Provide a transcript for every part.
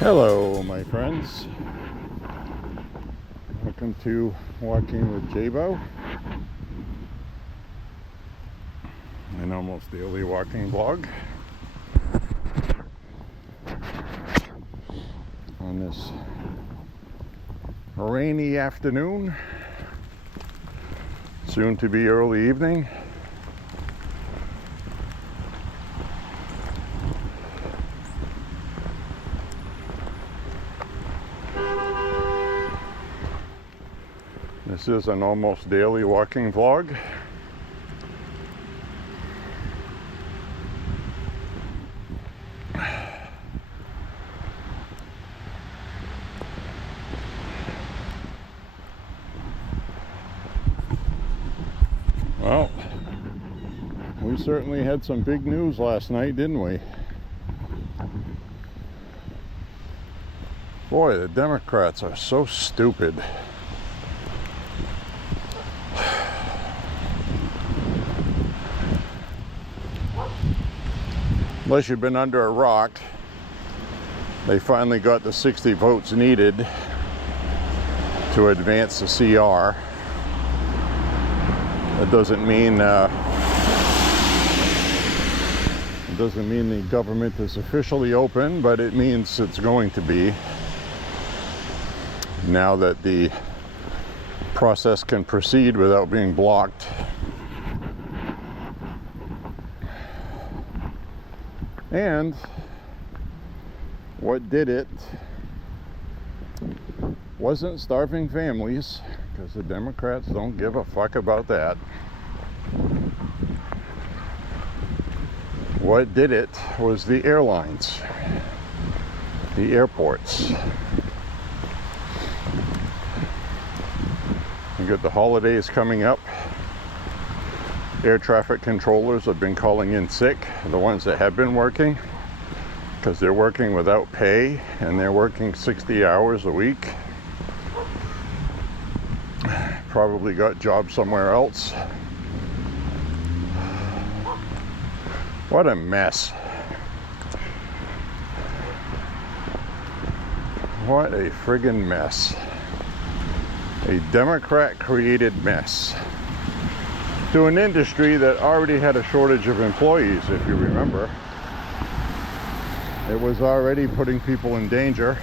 Hello, my friends. Welcome to Walking with J.Beau, an almost daily walking blog. On this rainy afternoon, soon to be early evening. This is an almost daily walking vlog. Well, we certainly had some big news last night, didn't we? Boy, the Democrats are so stupid. Unless you've been under a rock, they finally got the 60 votes needed to advance the CR. That doesn't mean the government is officially open, but it means it's going to be, now that the process can proceed without being blocked. And what did it wasn't starving families, because the Democrats don't give a fuck about that. What did it was the airlines, the airports. You got the holidays coming up. Air traffic controllers have been calling in sick, the ones that have been working, because they're working without pay and they're working 60 hours a week. Probably got jobs somewhere else. What a mess. What a friggin' mess. A Democrat created mess. To an industry that already had a shortage of employees, if you remember. It was already putting people in danger.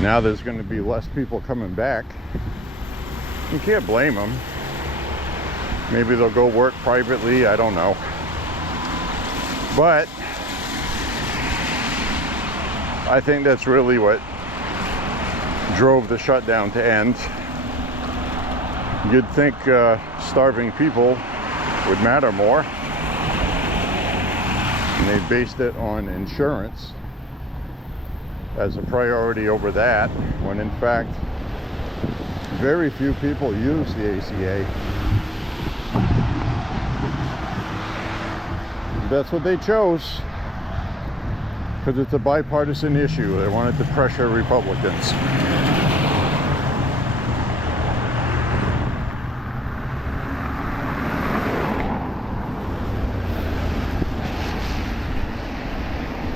Now there's going to be less people coming back. You can't blame them. Maybe they'll go work privately, I don't know. But I think that's really what drove the shutdown to end. You'd think starving people would matter more. And they based it on insurance as a priority over that, when in fact very few people use the ACA. That's what they chose, because it's a bipartisan issue. They wanted to pressure Republicans.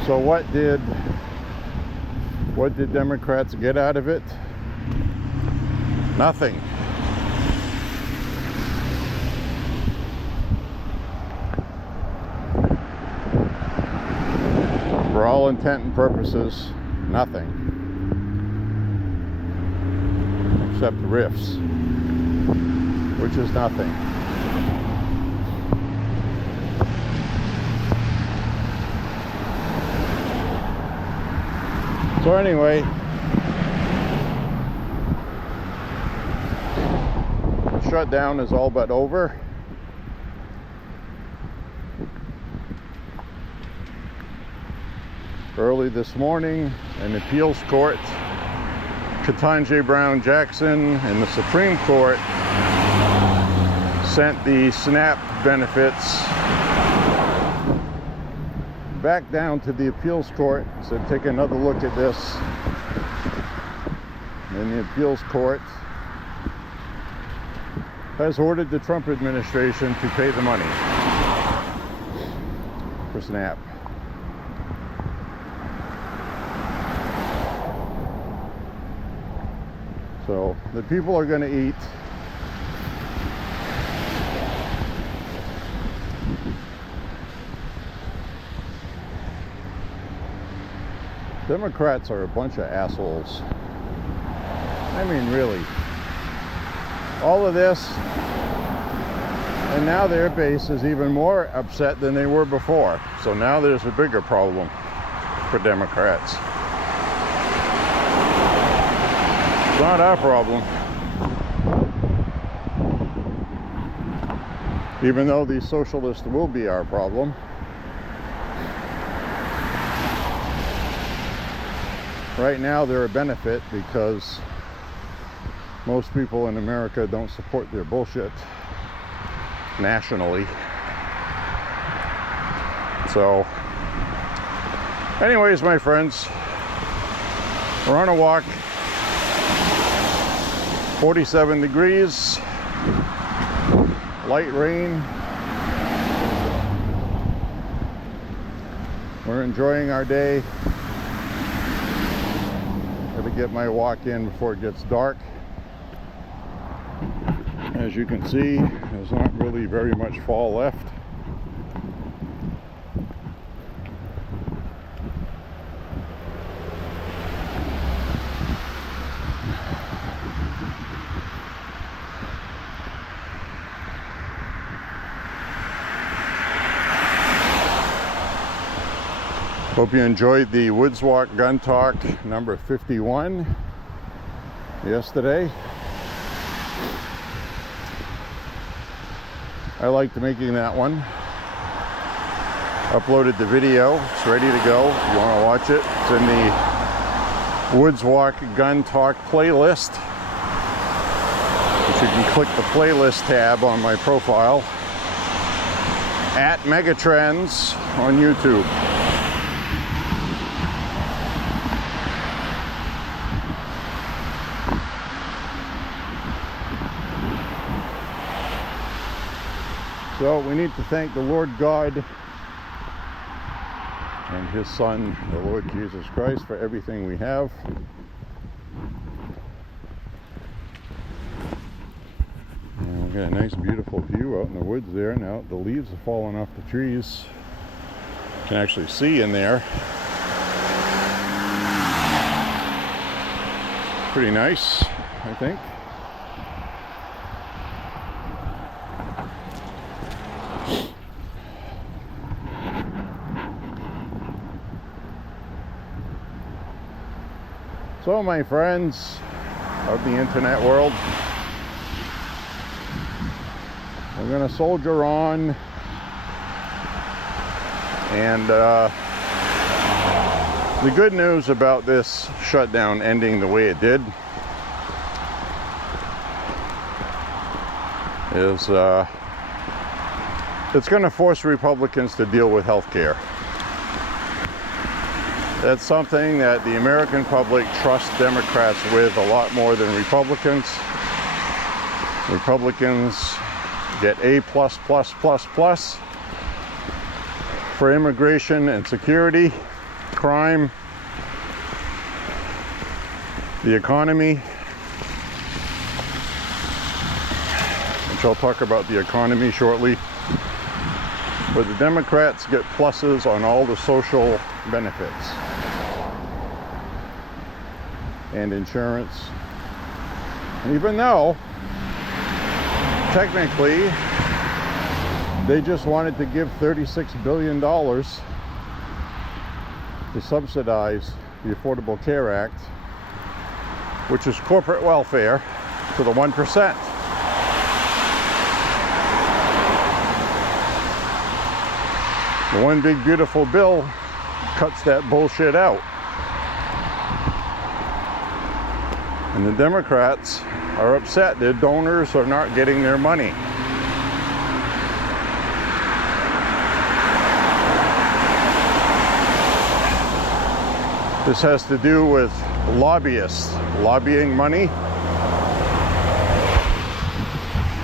So what did Democrats get out of it? Nothing. For all intent and purposes, nothing. Except riffs, which is nothing. So anyway, the shutdown is all but over. Early this morning, an appeals court, Ketanji Brown Jackson in the Supreme Court, sent the SNAP benefits back down to the appeals court, said take another look at this. in the appeals court has ordered the Trump administration to pay the money for SNAP. So the people are going to eat. Democrats are a bunch of assholes. I mean, really. All of this, and now their base is even more upset than they were before. So now there's a bigger problem for Democrats. It's not our problem. Even though these socialists will be our problem. Right now they're a benefit because most people in America don't support their bullshit nationally. So anyways, my friends, we're on a walk. 47 degrees, light rain. We're enjoying our day. Gotta get my walk in before it gets dark. As you can see, there's not really very much fall left. Hope you enjoyed the Woods Walk Gun Talk number 51 yesterday. I liked making that one. Uploaded the video. It's ready to go. If you want to watch it, it's in the Woods Walk Gun Talk playlist. Which you can click the playlist tab on my profile at Megatrends on YouTube. So we need to thank the Lord God and His Son, the Lord Jesus Christ, for everything we have. And we've got a nice beautiful view out in the woods there. Now the leaves have fallen off the trees. You can actually see in there. Pretty nice, I think. So my friends of the internet world, we're going to soldier on, and the good news about this shutdown ending the way it did is it's going to force Republicans to deal with health care. That's something that the American public trusts Democrats with a lot more than Republicans. Republicans get A++++ for immigration and security, crime, the economy, which I'll talk about the economy shortly. But the Democrats get pluses on all the social benefits and insurance. Even though technically they just wanted to give $36 billion to subsidize the Affordable Care Act, which is corporate welfare to the 1%. The one big beautiful bill cuts that bullshit out. And the Democrats are upset their donors are not getting their money. This has to do with lobbyists lobbying money.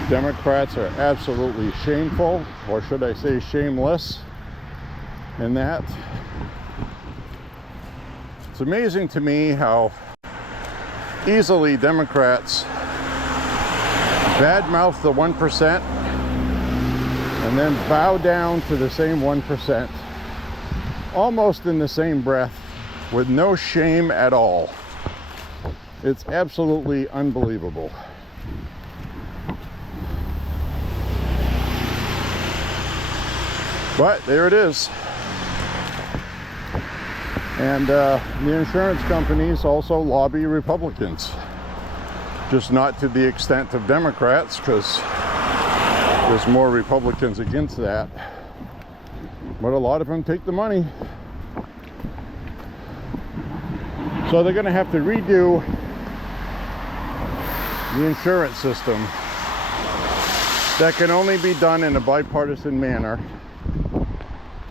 Democrats are absolutely shameful, or should I say shameless, in that. It's amazing to me how easily Democrats badmouth the 1% and then bow down to the same 1%, almost in the same breath, with no shame at all. It's absolutely unbelievable. But there it is. And the insurance companies also lobby Republicans. Just not to the extent of Democrats, because there's more Republicans against that. But a lot of them take the money. So they're going to have to redo the insurance system. That can only be done in a bipartisan manner.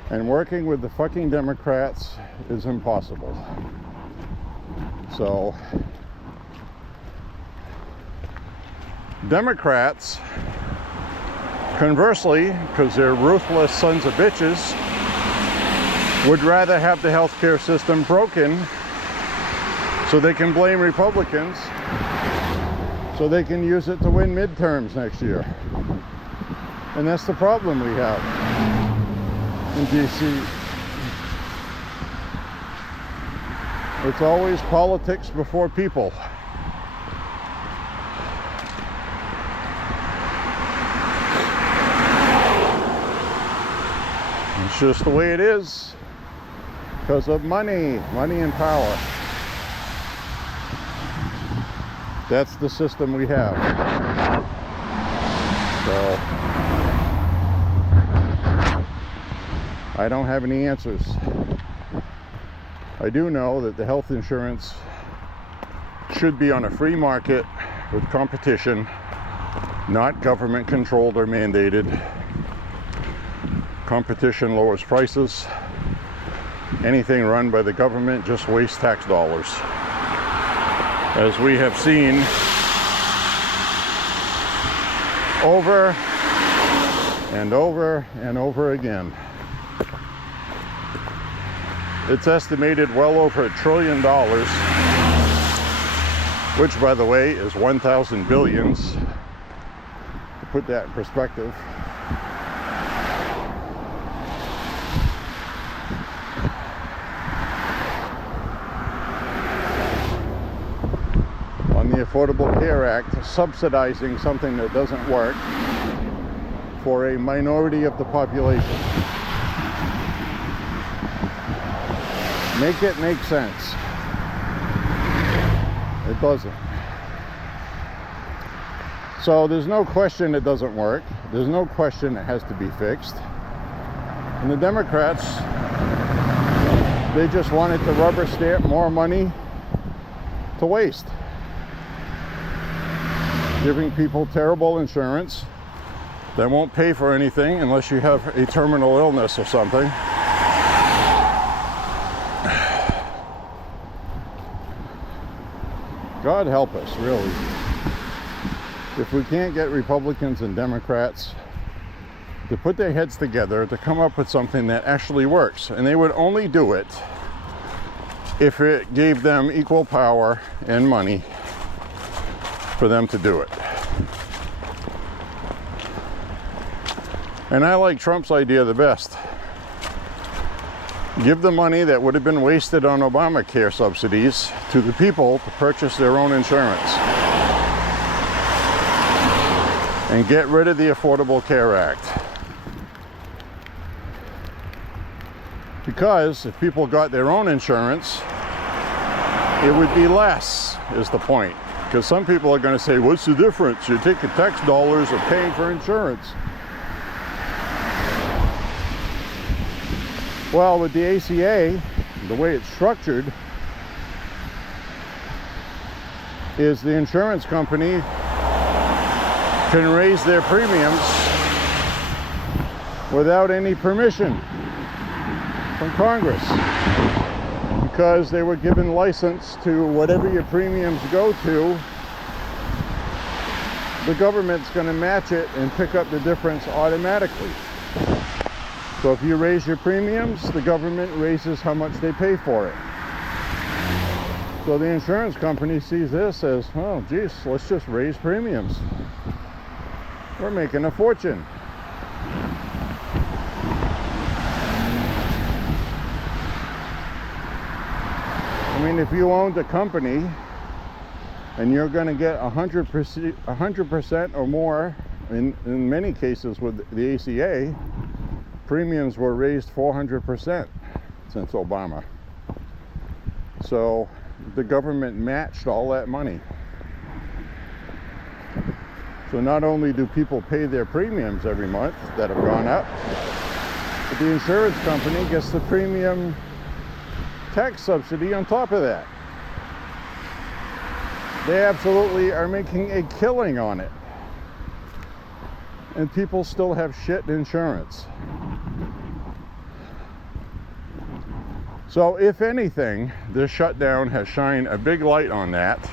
And working with the fucking Democrats is impossible. So, Democrats, conversely, because they're ruthless sons of bitches, would rather have the healthcare system broken so they can blame Republicans, so they can use it to win midterms next year. And that's the problem we have in DC. It's always politics before people. It's just the way it is because of money and power. That's the system we have. So I don't have any answers. I do know that the health insurance should be on a free market with competition, not government controlled or mandated. Competition lowers prices. Anything run by the government just wastes tax dollars, as we have seen over and over and over again. It's estimated well over $1 trillion, which, by the way, is 1,000 billions. To put that in perspective. On the Affordable Care Act, subsidizing something that doesn't work for a minority of the population. Make it make sense. It doesn't. So there's no question it doesn't work. There's no question it has to be fixed. And the Democrats, they just wanted to rubber stamp more money to waste. Giving people terrible insurance that won't pay for anything unless you have a terminal illness or something. God help us, really. If we can't get Republicans and Democrats to put their heads together to come up with something that actually works. And they would only do it if it gave them equal power and money for them to do it. And I like Trump's idea the best. Give the money that would have been wasted on Obamacare subsidies to the people to purchase their own insurance. And get rid of the Affordable Care Act. Because if people got their own insurance, it would be less, is the point. Because some people are going to say, what's the difference? You're taking tax dollars or paying for insurance. Well, with the ACA, the way it's structured is the insurance company can raise their premiums without any permission from Congress. because they were given license to whatever your premiums go to, the government's going to match it and pick up the difference automatically. So if you raise your premiums, the government raises how much they pay for it. So the insurance company sees this as, oh geez, let's just raise premiums. We're making a fortune. I mean, if you owned a company and you're going to get 100% or more, in many cases with the ACA, premiums were raised 400% since Obama. So the government matched all that money. So not only do people pay their premiums every month that have gone up, but the insurance company gets the premium tax subsidy on top of that. They absolutely are making a killing on it. And people still have shit insurance. So if anything, this shutdown has shined a big light on that.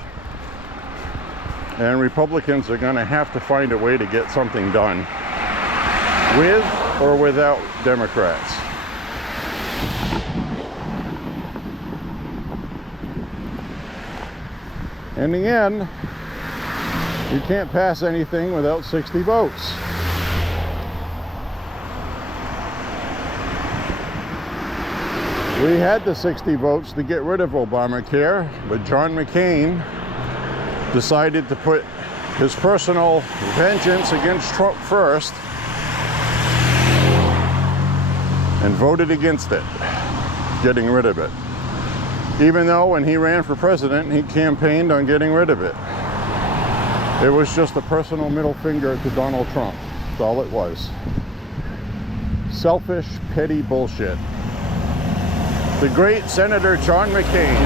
And Republicans are going to have to find a way to get something done with or without Democrats. In the end, you can't pass anything without 60 votes. We had the 60 votes to get rid of Obamacare, but John McCain decided to put his personal vengeance against Trump first and voted against it, getting rid of it. Even though when he ran for president, he campaigned on getting rid of it. It was just a personal middle finger to Donald Trump. That's all it was. Selfish, petty bullshit. The great Senator John McCain.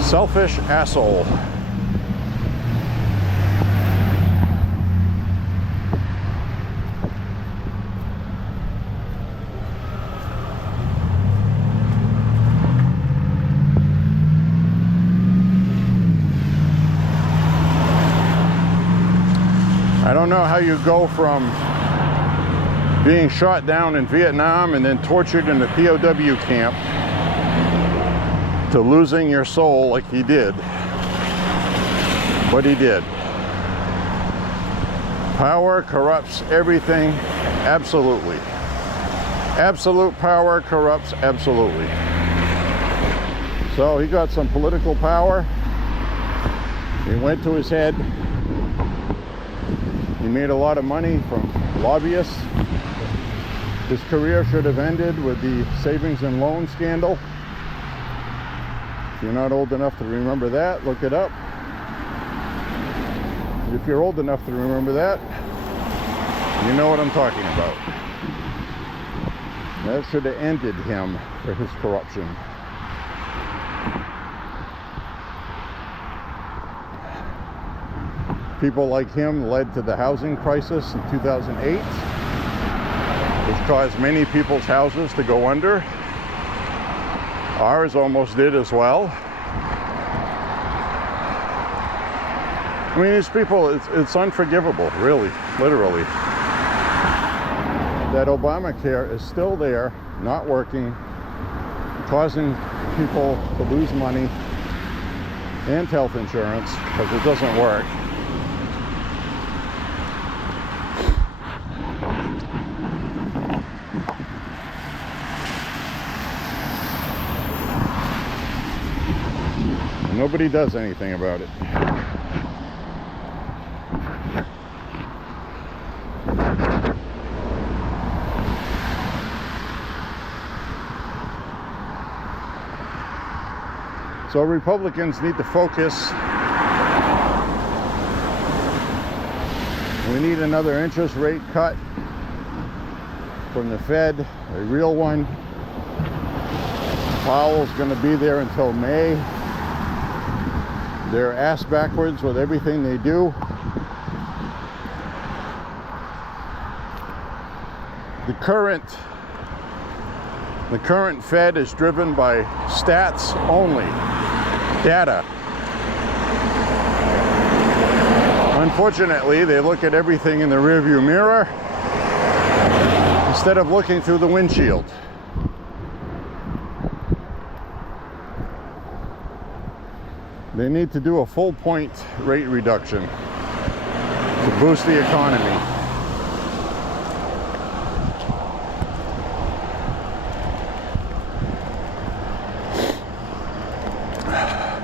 Selfish asshole. I don't know how you go from being shot down in Vietnam and then tortured in a POW camp to losing your soul like he did. But he did. Power corrupts everything, absolutely. Absolute power corrupts absolutely. So he got some political power. He went to his head. He made a lot of money from lobbyists. His career should have ended with the savings and loan scandal. If you're not old enough to remember that, look it up. If you're old enough to remember that, you know what I'm talking about. That should have ended him for his corruption. People like him led to the housing crisis in 2008, which caused many people's houses to go under. Ours almost did as well. I mean, these people, it's unforgivable, really, literally. That Obamacare is still there, not working, causing people to lose money and health insurance because it doesn't work. Nobody does anything about it. So Republicans need to focus. We need another interest rate cut from the Fed, a real one. Powell's going to be there until May. They're ass backwards with everything they do. The current The current fed is driven by stats only, data. Unfortunately, they look at everything in the rearview mirror instead of looking through the windshield. They need to do a full point rate reduction to boost the economy.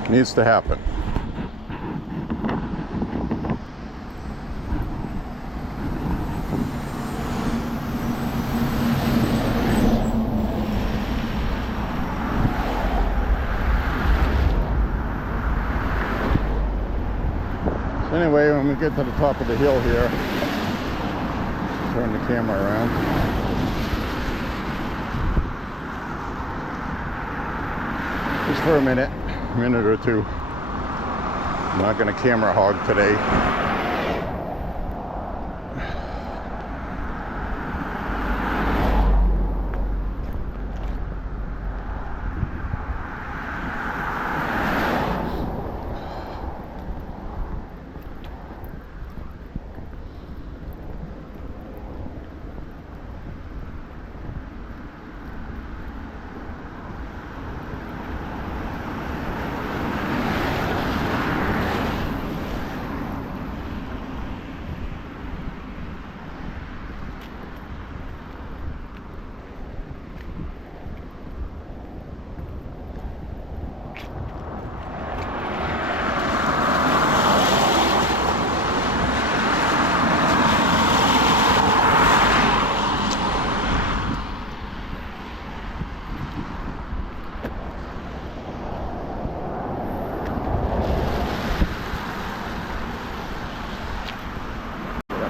Needs to happen. So anyway, when we get to the top of the hill here, turn the camera around. Just for a minute or two. I'm not going to camera hog today.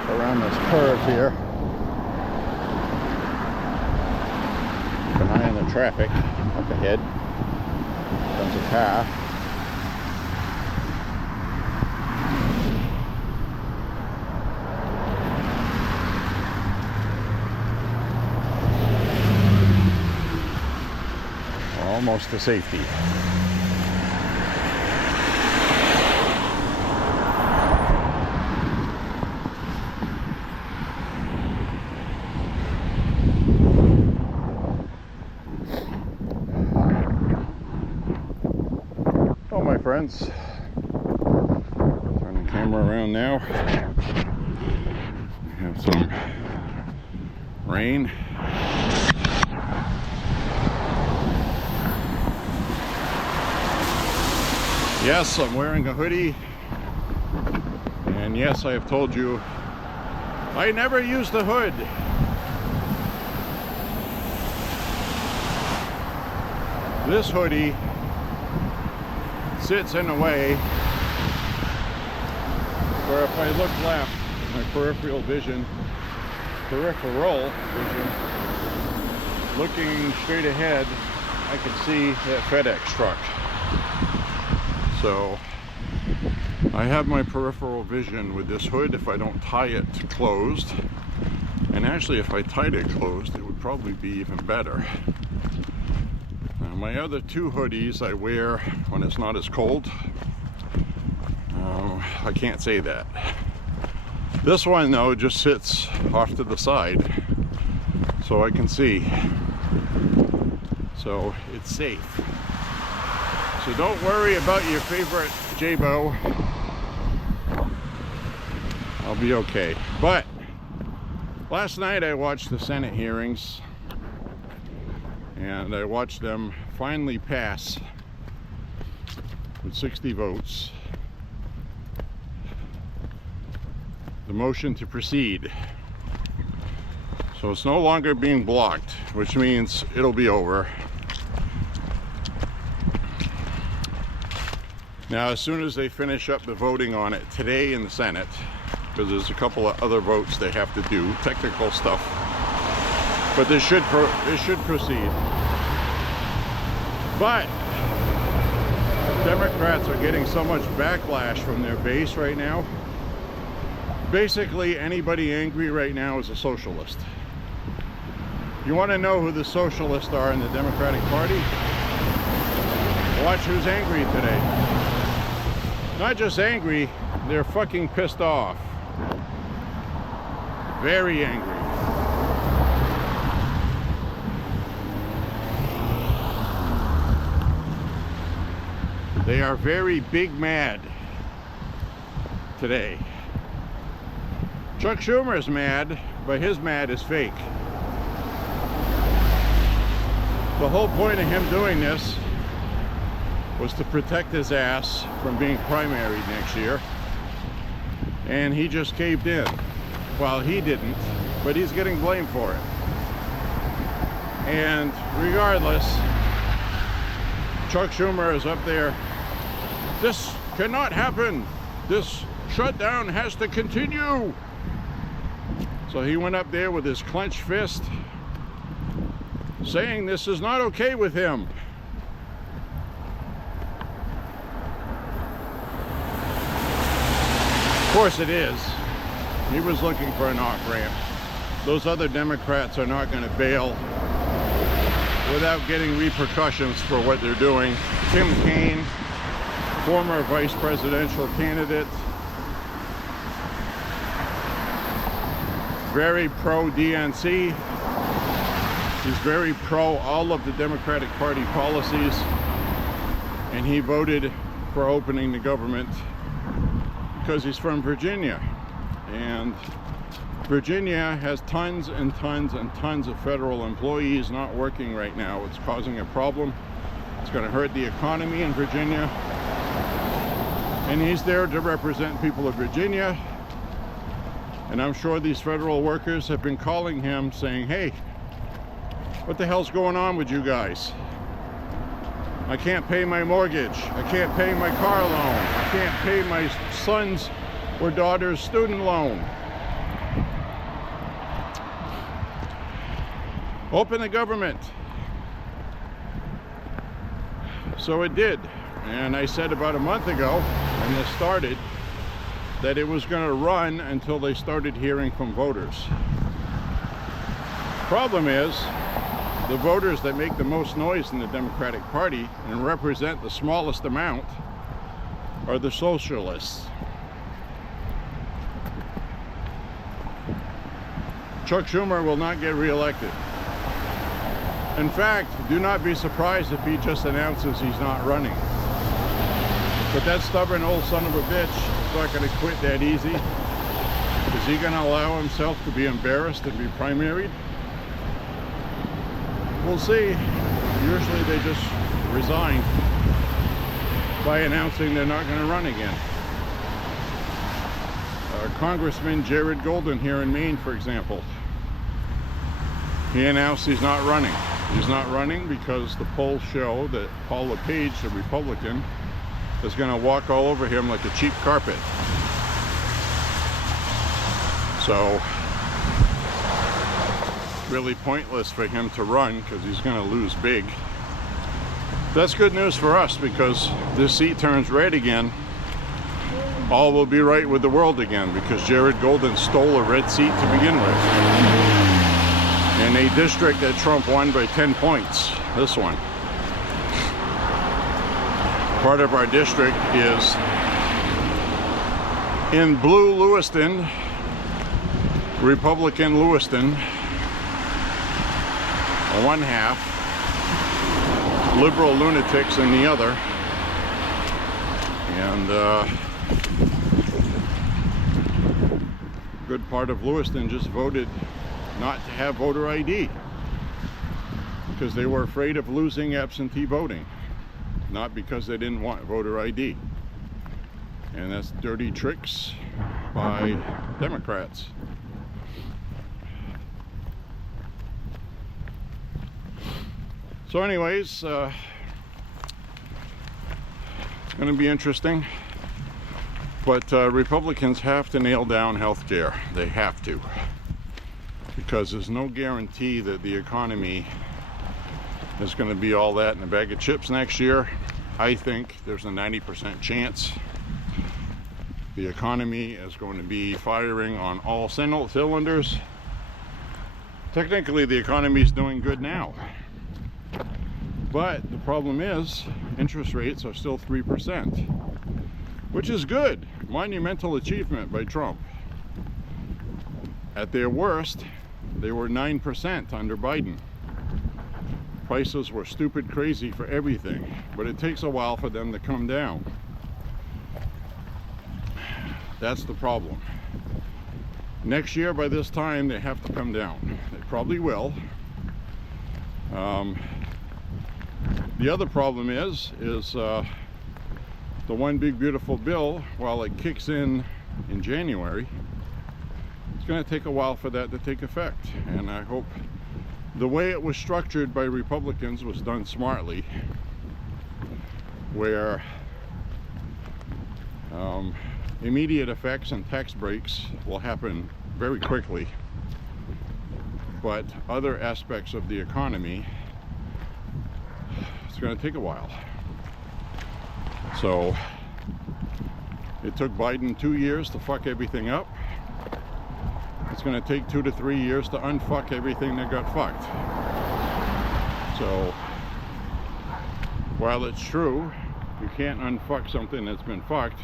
Around this curve here, keep an eye on the traffic up ahead. Comes a car. We're almost to safety. Friends, turn the camera around now. We have some rain. Yes, I'm wearing a hoodie, and yes, I have told you I never use the hood. This hoodie sits in a way where if I look left, my peripheral vision, looking straight ahead, I can see that FedEx truck. So I have my peripheral vision with this hood if I don't tie it closed. And actually, if I tied it closed, it would probably be even better. My other two hoodies I wear when it's not as cold. I can't say that. This one though just sits off to the side so I can see. So it's safe. So don't worry about your favorite J.Beau. I'll be okay. But last night I watched the Senate hearings, and I watched them finally pass with 60 votes the motion to proceed. So it's no longer being blocked, which means it'll be over. Now, as soon as they finish up the voting on it today in the Senate, because there's a couple of other votes they have to do, technical stuff, but this should proceed. But Democrats are getting so much backlash from their base right now. Basically, anybody angry right now is a socialist. You want to know who the socialists are in the Democratic Party? Watch who's angry today. Not just angry, they're fucking pissed off. Very angry. They are very big mad today. Chuck Schumer's mad, but his mad is fake. The whole point of him doing this was to protect his ass from being primaried next year. And he just caved in. Well, he didn't, but he's getting blamed for it. And regardless, Chuck Schumer is up there. This cannot happen. This shutdown has to continue. So he went up there with his clenched fist, saying this is not okay with him. Of course it is. He was looking for an off-ramp. Those other Democrats are not going to bail without getting repercussions for what they're doing. Tim Kaine, former vice presidential candidate, very pro-DNC. He's very pro all of the Democratic Party policies, and he voted for opening the government because he's from Virginia, and Virginia has tons and tons and tons of federal employees not working right now. It's causing a problem. It's going to hurt the economy in Virginia, and he's there to represent people of Virginia. And I'm sure these federal workers have been calling him saying, hey, what the hell's going on with you guys? I can't pay my mortgage. I can't pay my car loan. I can't pay my son's or daughter's student loan. Open the government. So it did. And I said about a month ago, when this started, that it was going to run until they started hearing from voters. Problem is, the voters that make the most noise in the Democratic Party and represent the smallest amount are the socialists. Chuck Schumer will not get reelected. In fact, do not be surprised if he just announces he's not running. But that stubborn old son of a bitch is not going to quit that easy. Is he going to allow himself to be embarrassed and be primaried? We'll see. Usually they just resign by announcing they're not going to run again. Congressman Jared Golden here in Maine, for example, he announced he's not running. He's not running because the polls show that Paul LePage, the Republican, is going to walk all over him like a cheap carpet. So, really pointless for him to run because he's going to lose big. That's good news for us, because this seat turns red again. All will be right with the world again, because Jared Golden stole a red seat to begin with. In a district that Trump won by 10 points, this one. Part of our district is in blue Lewiston, Republican Lewiston, one half, liberal lunatics in the other, and good part of Lewiston just voted not to have voter ID because they were afraid of losing absentee voting, not because they didn't want voter ID. And that's dirty tricks by Democrats. So anyways, it's going to be interesting, but Republicans have to nail down health care. They have to, because there's no guarantee that the economy is going to be all that in a bag of chips next year. I think there's a 90% chance the economy is going to be firing on all cylinders, Technically, the economy is doing good now. But the problem is, interest rates are still 3%, which is good. Monumental achievement by Trump. At their worst, they were 9% under Biden. Prices were stupid crazy for everything, but it takes a while for them to come down. That's the problem. Next year, by this time, they have to come down. They probably will. The other problem is the one big beautiful bill, while it kicks in January, it's going to take a while for that to take effect. And I hope the way it was structured by Republicans was done smartly, where immediate effects and tax breaks will happen very quickly, but other aspects of the economy, it's going to take a while. So it took Biden 2 years to fuck everything up. It's going to take 2 to 3 years to unfuck everything that got fucked. So while it's true you can't unfuck something that's been fucked,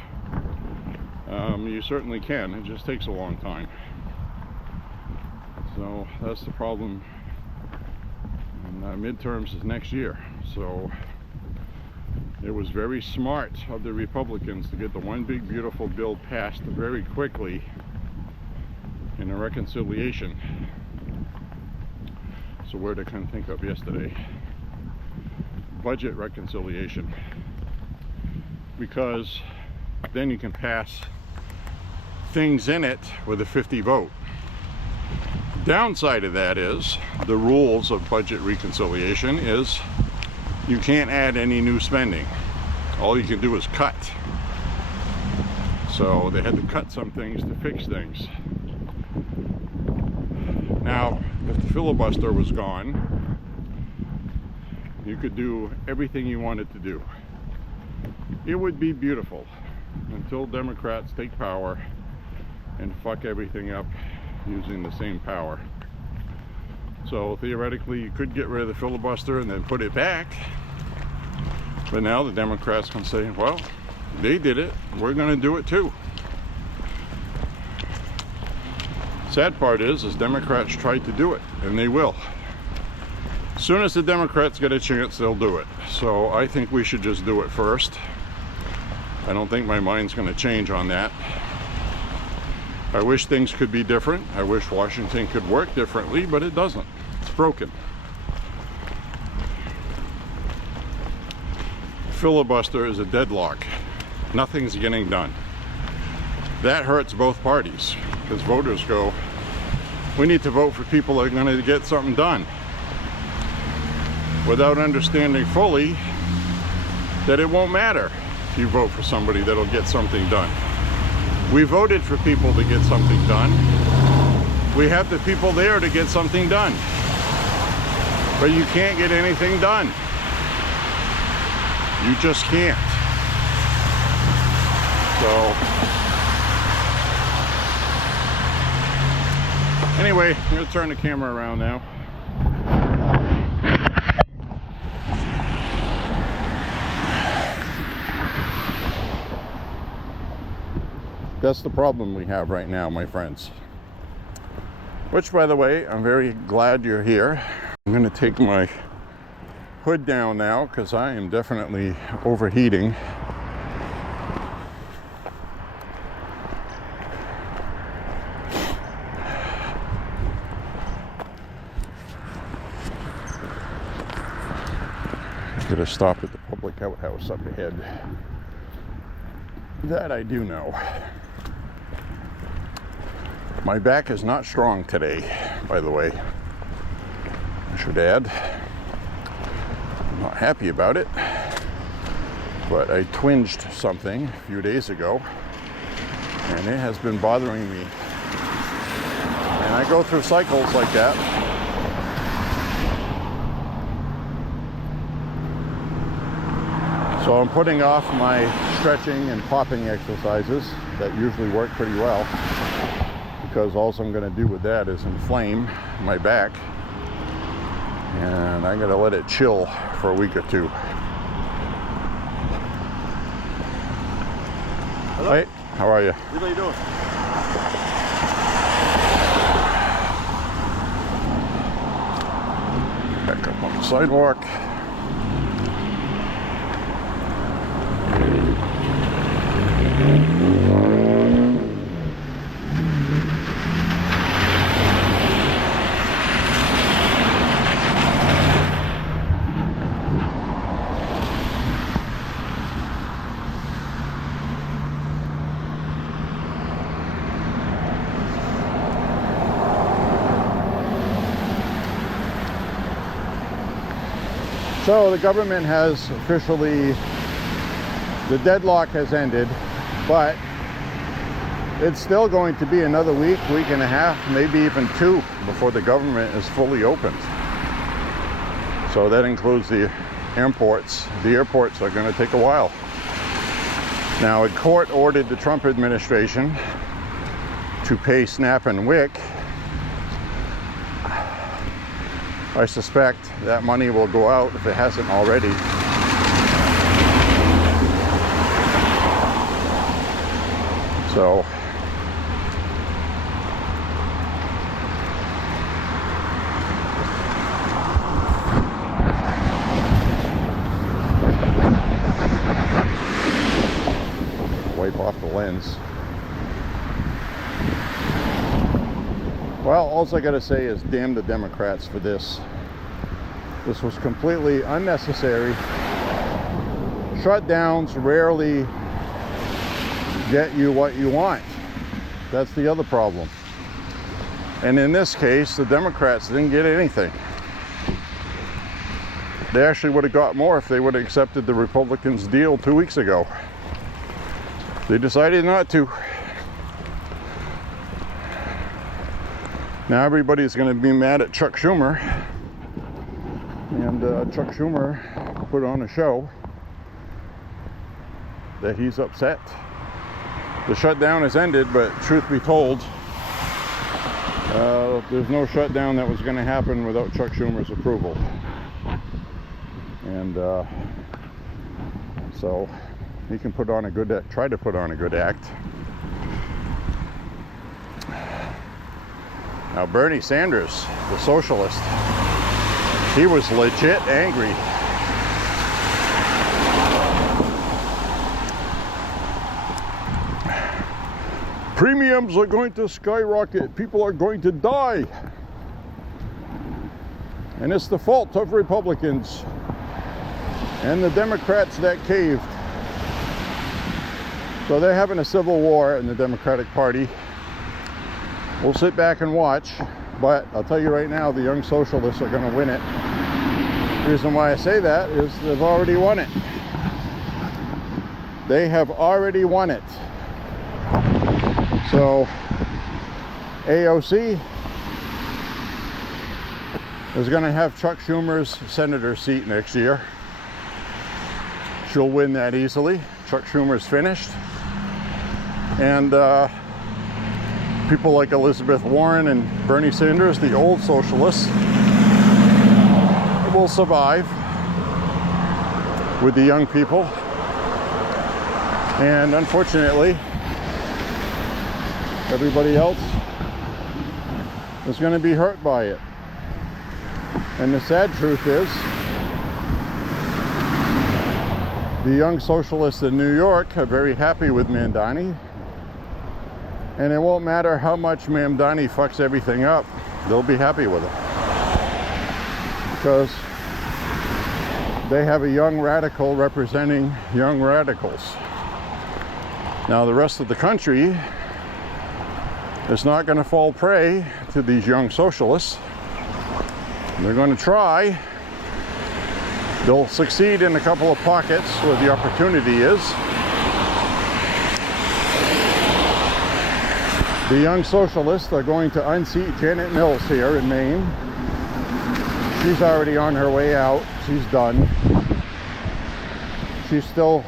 you certainly can. It just takes a long time. So that's the problem. And midterms is next year. So it was very smart of the Republicans to get the one big beautiful bill passed very quickly in a reconciliation. It's a word I couldn't think of yesterday. Budget reconciliation. Because then you can pass things in it with a 50 vote. Downside of that is the rules of budget reconciliation is you can't add any new spending. All you can do is cut. So they had to cut some things to fix things. Now, if the filibuster was gone, you could do everything you wanted to do. It would be beautiful until Democrats take power and fuck everything up using the same power. So theoretically you could get rid of the filibuster and then put it back, but now the Democrats can say, well, they did it, we're going to do it too. Sad part is Democrats tried to do it, and they will. As soon as the Democrats get a chance, they'll do it. So I think we should just do it first. I don't think my mind's going to change on that. I wish things could be different. I wish Washington could work differently, but it doesn't. It's broken. Filibuster is a deadlock. Nothing's getting done. That hurts both parties, because voters go, we need to vote for people that are going to get something done, without understanding fully that it won't matter if you vote for somebody that'll get something done. We voted for people to get something done. We have the people there to get something done. But you can't get anything done. You just can't. So anyway, I'm going to turn the camera around now. That's the problem we have right now, my friends. Which, by the way, I'm very glad you're here. I'm going to take my hood down now because I am definitely overheating. I'm going to stop at the public outhouse up ahead. That I do know. My back is not strong today, by the way. I should add. I'm not happy about it, but I twinged something a few days ago, and it has been bothering me. And I go through cycles like that. So I'm putting off my stretching and popping exercises that usually work pretty well, because all I'm going to do with that is inflame my back, and I'm going to let it chill for a week or two. Hello. Hey, how are you? What are you doing? Back up on the sidewalk. So the government has officially, the deadlock has ended, but it's still going to be another week, week and a half, maybe even two before the government is fully opened. So that includes the airports. The airports are going to take a while. Now, a court ordered the Trump administration to pay SNAP and WIC. I suspect that money will go out if it hasn't already. So wipe off the lens. Well, all I gotta say is damn the Democrats for this. This was completely unnecessary. Shutdowns rarely get you what you want. That's the other problem. And in this case, the Democrats didn't get anything. They actually would have got more if they would have accepted the Republicans' deal 2 weeks ago. They decided not to. Now everybody's going to be mad at Chuck Schumer, and Chuck Schumer put on a show that he's upset. The shutdown has ended, but truth be told, there's no shutdown that was going to happen without Chuck Schumer's approval. And so he can put on a good, try to put on a good act. Now Bernie Sanders, the socialist, he was legit angry. Premiums are going to skyrocket. People are going to die. And it's the fault of Republicans and the Democrats that caved. So they're having a civil war in the Democratic Party. We'll sit back and watch, but I'll tell you right now, the young socialists are going to win it. The reason why I say that is they've already won it. They have already won it. So AOC is going to have Chuck Schumer's senator seat next year. She'll win that easily. Chuck Schumer's finished. And people like Elizabeth Warren and Bernie Sanders, the old socialists, will survive with the young people. And unfortunately, everybody else is going to be hurt by it. And the sad truth is, the young socialists in New York are very happy with Mamdani. And it won't matter how much Mamdani fucks everything up, they'll be happy with it. Because they have a young radical representing young radicals. Now the rest of the country is not going to fall prey to these young socialists. They're going to try. They'll succeed in a couple of pockets where the opportunity is. The young socialists are going to unseat Janet Mills here in Maine. She's already on her way out. She's done. She's still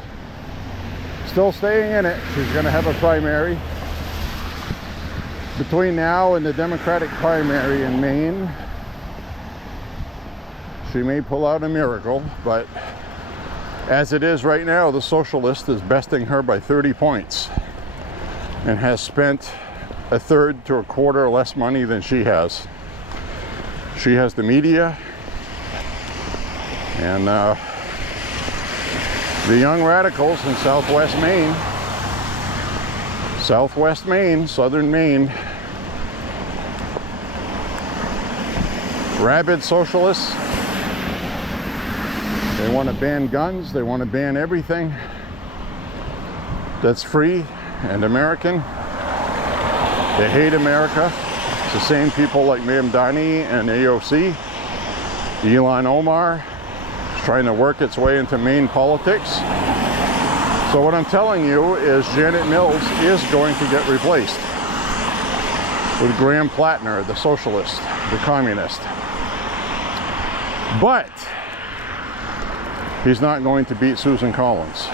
staying in it. She's going to have a primary. Between now and the Democratic primary in Maine, she may pull out a miracle, but as it is right now, the socialist is besting her by 30 points and has spent a third to a quarter less money than she has. She has the media and the young radicals in southwest Maine, southern Maine, rabid socialists. They want to ban guns, they want to ban everything that's free and American. They hate America. It's the same people like Mamdani and AOC. Ilhan Omar is trying to work its way into Maine politics. So what I'm telling you is Janet Mills is going to get replaced with Graham Plattner, the socialist, the communist. But he's not going to beat Susan Collins.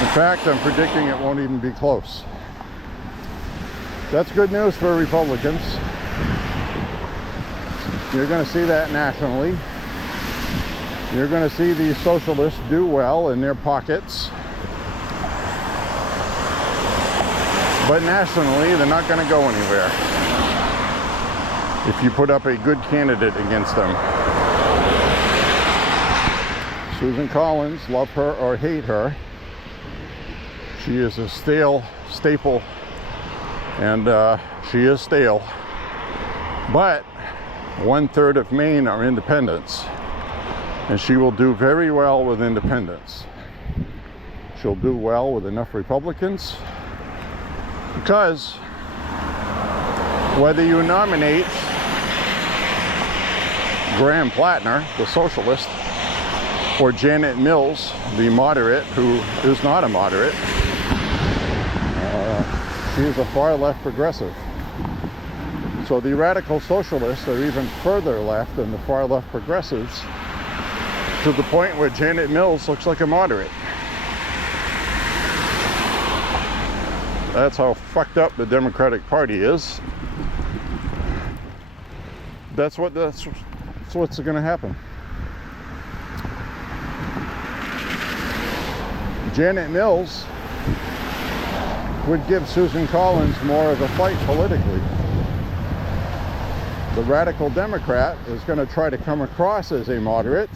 In fact, I'm predicting it won't even be close. That's good news for Republicans. You're going to see that nationally. You're going to see these socialists do well in their pockets. But nationally, they're not going to go anywhere if you put up a good candidate against them. Susan Collins, love her or hate her, she is a stale staple, and she is stale. But 1/3 of Maine are independents, and she will do very well with independents. She'll do well with enough Republicans, because whether you nominate Graham Plattner, the socialist, or Janet Mills, the moderate, who is not a moderate, she is a far left progressive. So the radical socialists are even further left than the far left progressives, to the point where Janet Mills looks like a moderate. That's how fucked up the Democratic Party is. That's what's going to happen. Janet Mills would give Susan Collins more of a fight politically. The radical Democrat is going to try to come across as a moderate,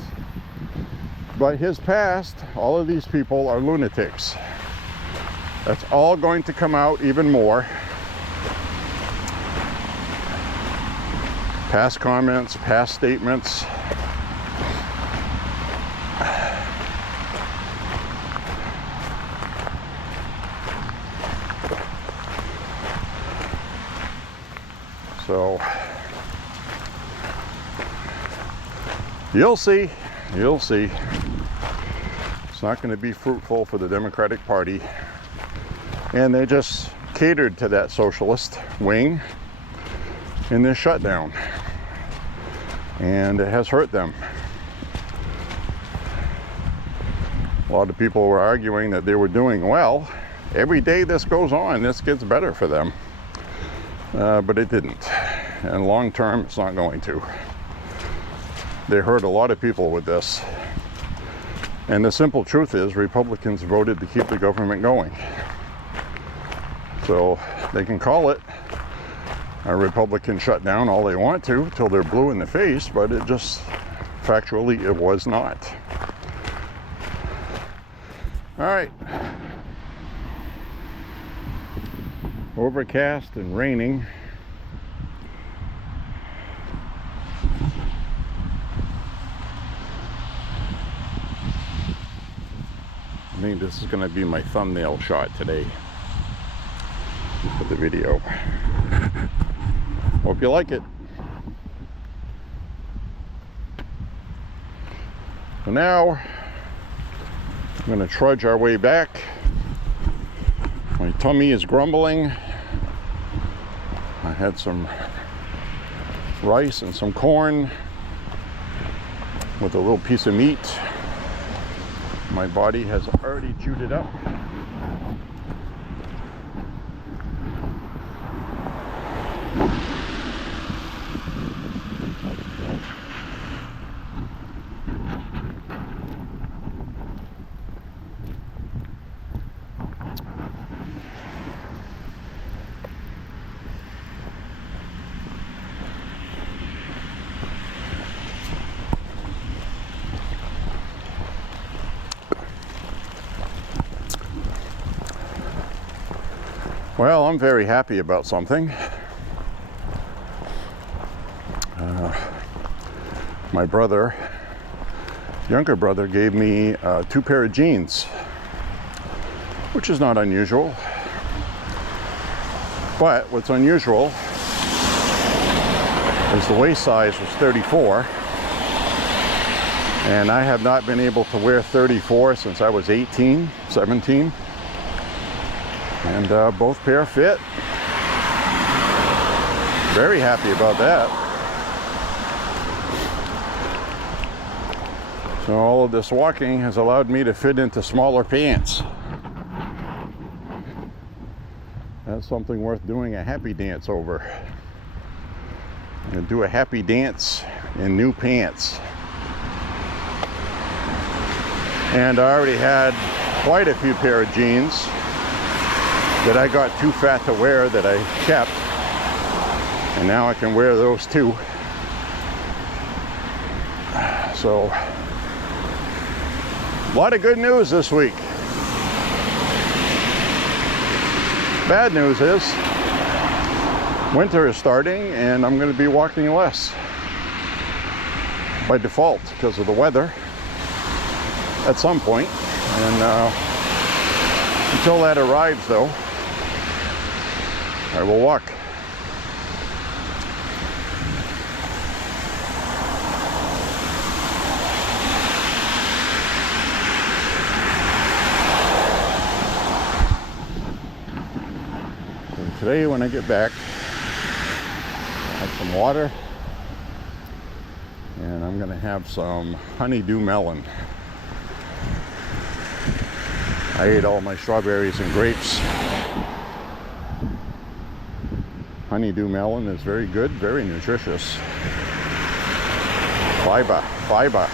but his past, all of these people are lunatics. That's all going to come out even more. Past comments, past statements. So you'll see. It's not going to be fruitful for the Democratic Party. And they just catered to that socialist wing in this shutdown. And it has hurt them. A lot of people were arguing that they were doing well. Every day this goes on, this gets better for them. But it didn't. And long term, it's not going to. They hurt a lot of people with this. And the simple truth is, Republicans voted to keep the government going. So they can call it a Republican shutdown all they want to till they're blue in the face, but it just, factually, it was not. All right. Overcast and raining. I think this is going to be my thumbnail shot today for the video. Hope you like it. So now I'm going to trudge our way back. My tummy is grumbling. I had some rice and some corn with a little piece of meat. My body has already chewed it up. Well, I'm very happy about something. My brother, younger brother, gave me 2 pair of jeans, which is not unusual. But what's unusual is the waist size was 34, and I have not been able to wear 34 since I was 18, 17. And both pair fit. Very happy about that. So all of this walking has allowed me to fit into smaller pants. That's something worth doing a happy dance over. I'm gonna do a happy dance in new pants. And I already had quite a few pair of jeans that I got too fat to wear that I kept, and now I can wear those too. So, a lot of good news this week. Bad news is winter is starting and I'm going to be walking less by default because of the weather at some point. And until that arrives though, I will walk. So today when I get back, I have some water and I'm gonna have some honeydew melon. I ate all my strawberries and grapes. Honeydew melon is very good, very nutritious. Fiber, fiber.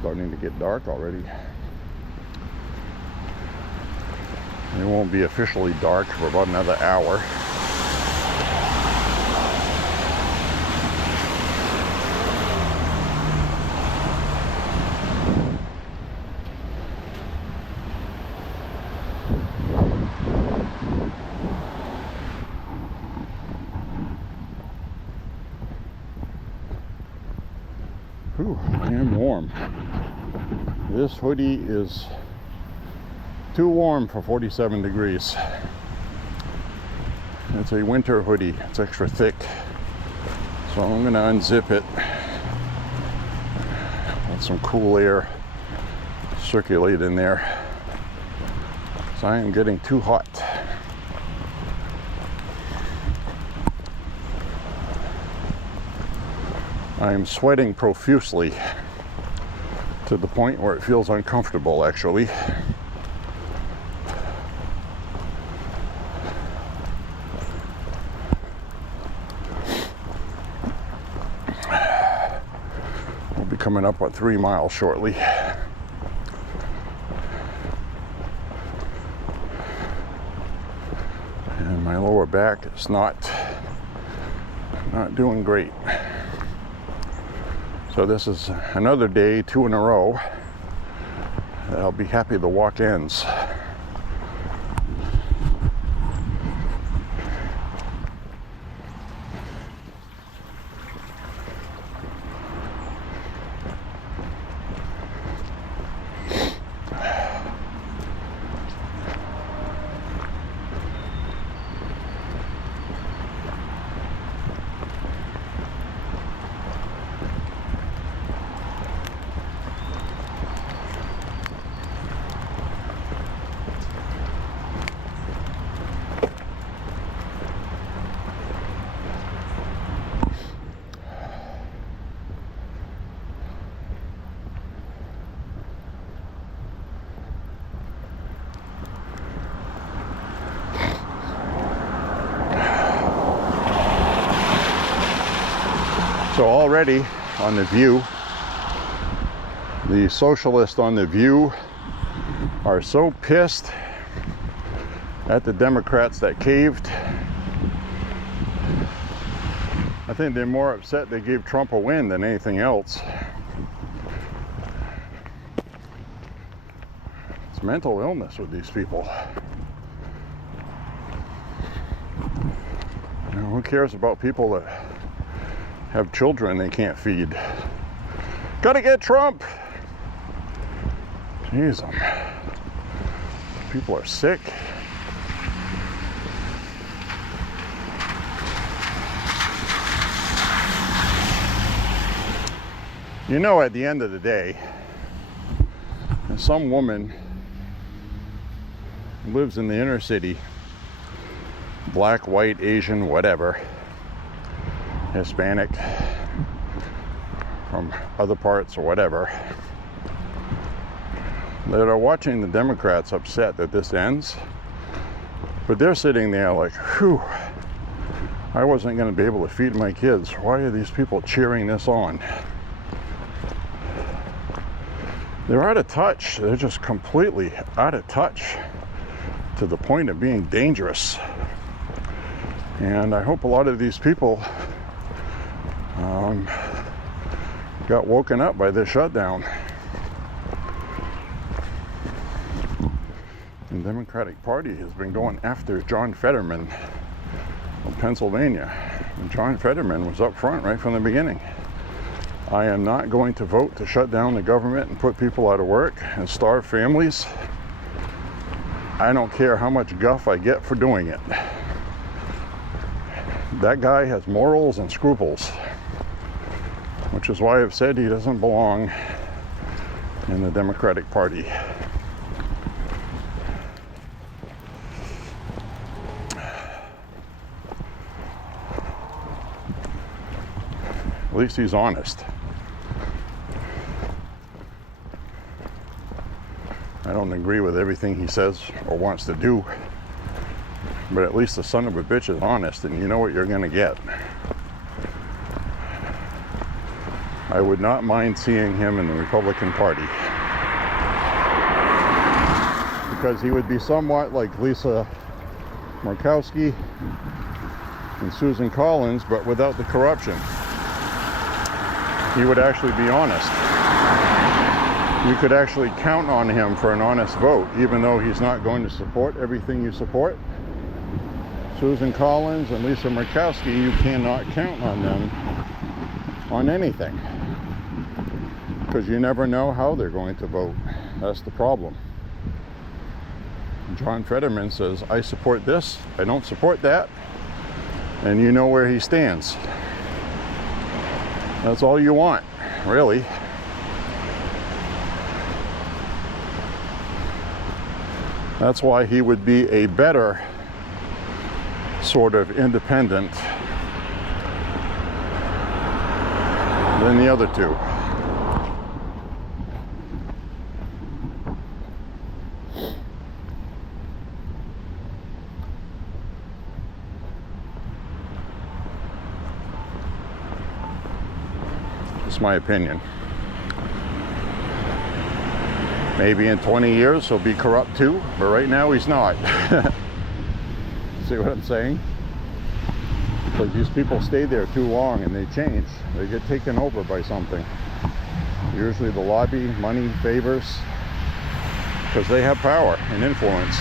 Starting to get dark already. It won't be officially dark for about another hour. Whew, I am warm. This hoodie is too warm for 47 degrees. It's a winter hoodie. It's extra thick. So I'm going to unzip it. Let some cool air circulate in there. So I am getting too hot. I am sweating profusely to the point where it feels uncomfortable actually. We'll be coming up on 3 miles shortly. And my lower back is not doing great. So this is another day, 2 in a row, that I'll be happy the walk ends. So already on the View, the socialists on the View are so pissed at the Democrats that caved. I think they're more upset they gave Trump a win than anything else. It's mental illness with these people. You know, who cares about people that have children they can't feed? Gotta get Trump! Jeez, people are sick. You know, at the end of the day, some woman lives in the inner city, black, white, Asian, whatever, Hispanic, from other parts or whatever, that are watching the Democrats upset that this ends, but they're sitting there like, whew, I wasn't going to be able to feed my kids. Why are these people cheering this on? They're out of touch. They're just completely out of touch to the point of being dangerous. And I hope a lot of these people got woken up by this shutdown. The Democratic Party has been going after John Fetterman of Pennsylvania. And John Fetterman was up front right from the beginning. I am not going to vote to shut down the government and put people out of work and starve families. I don't care how much guff I get for doing it. That guy has morals and scruples, which is why I've said he doesn't belong in the Democratic Party. At least he's honest. I don't agree with everything he says or wants to do, but at least the son of a bitch is honest, and you know what you're going to get. I would not mind seeing him in the Republican Party, because he would be somewhat like Lisa Murkowski and Susan Collins, but without the corruption. He would actually be honest. You could actually count on him for an honest vote, even though he's not going to support everything you support. Susan Collins and Lisa Murkowski, you cannot count on them on anything, because you never know how they're going to vote. That's the problem. John Fetterman says, I support this, I don't support that, and you know where he stands. That's all you want, really. That's why he would be a better sort of independent than the other two. Just my opinion. Maybe in 20 years he'll be corrupt too, but right now he's not. See what I'm saying? Because these people stay there too long and they change. They get taken over by something. Usually the lobby, money, favors, because they have power and influence.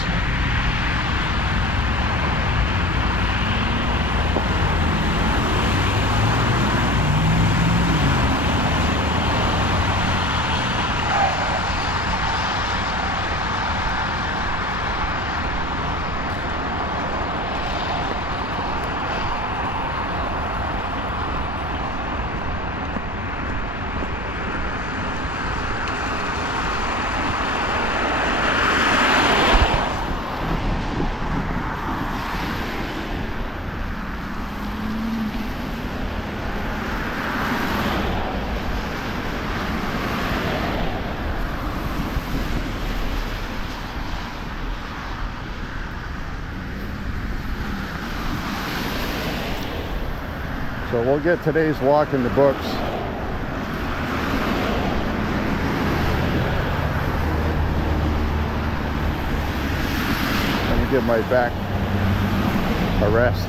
So we'll get today's walk in the books. And give my back a rest.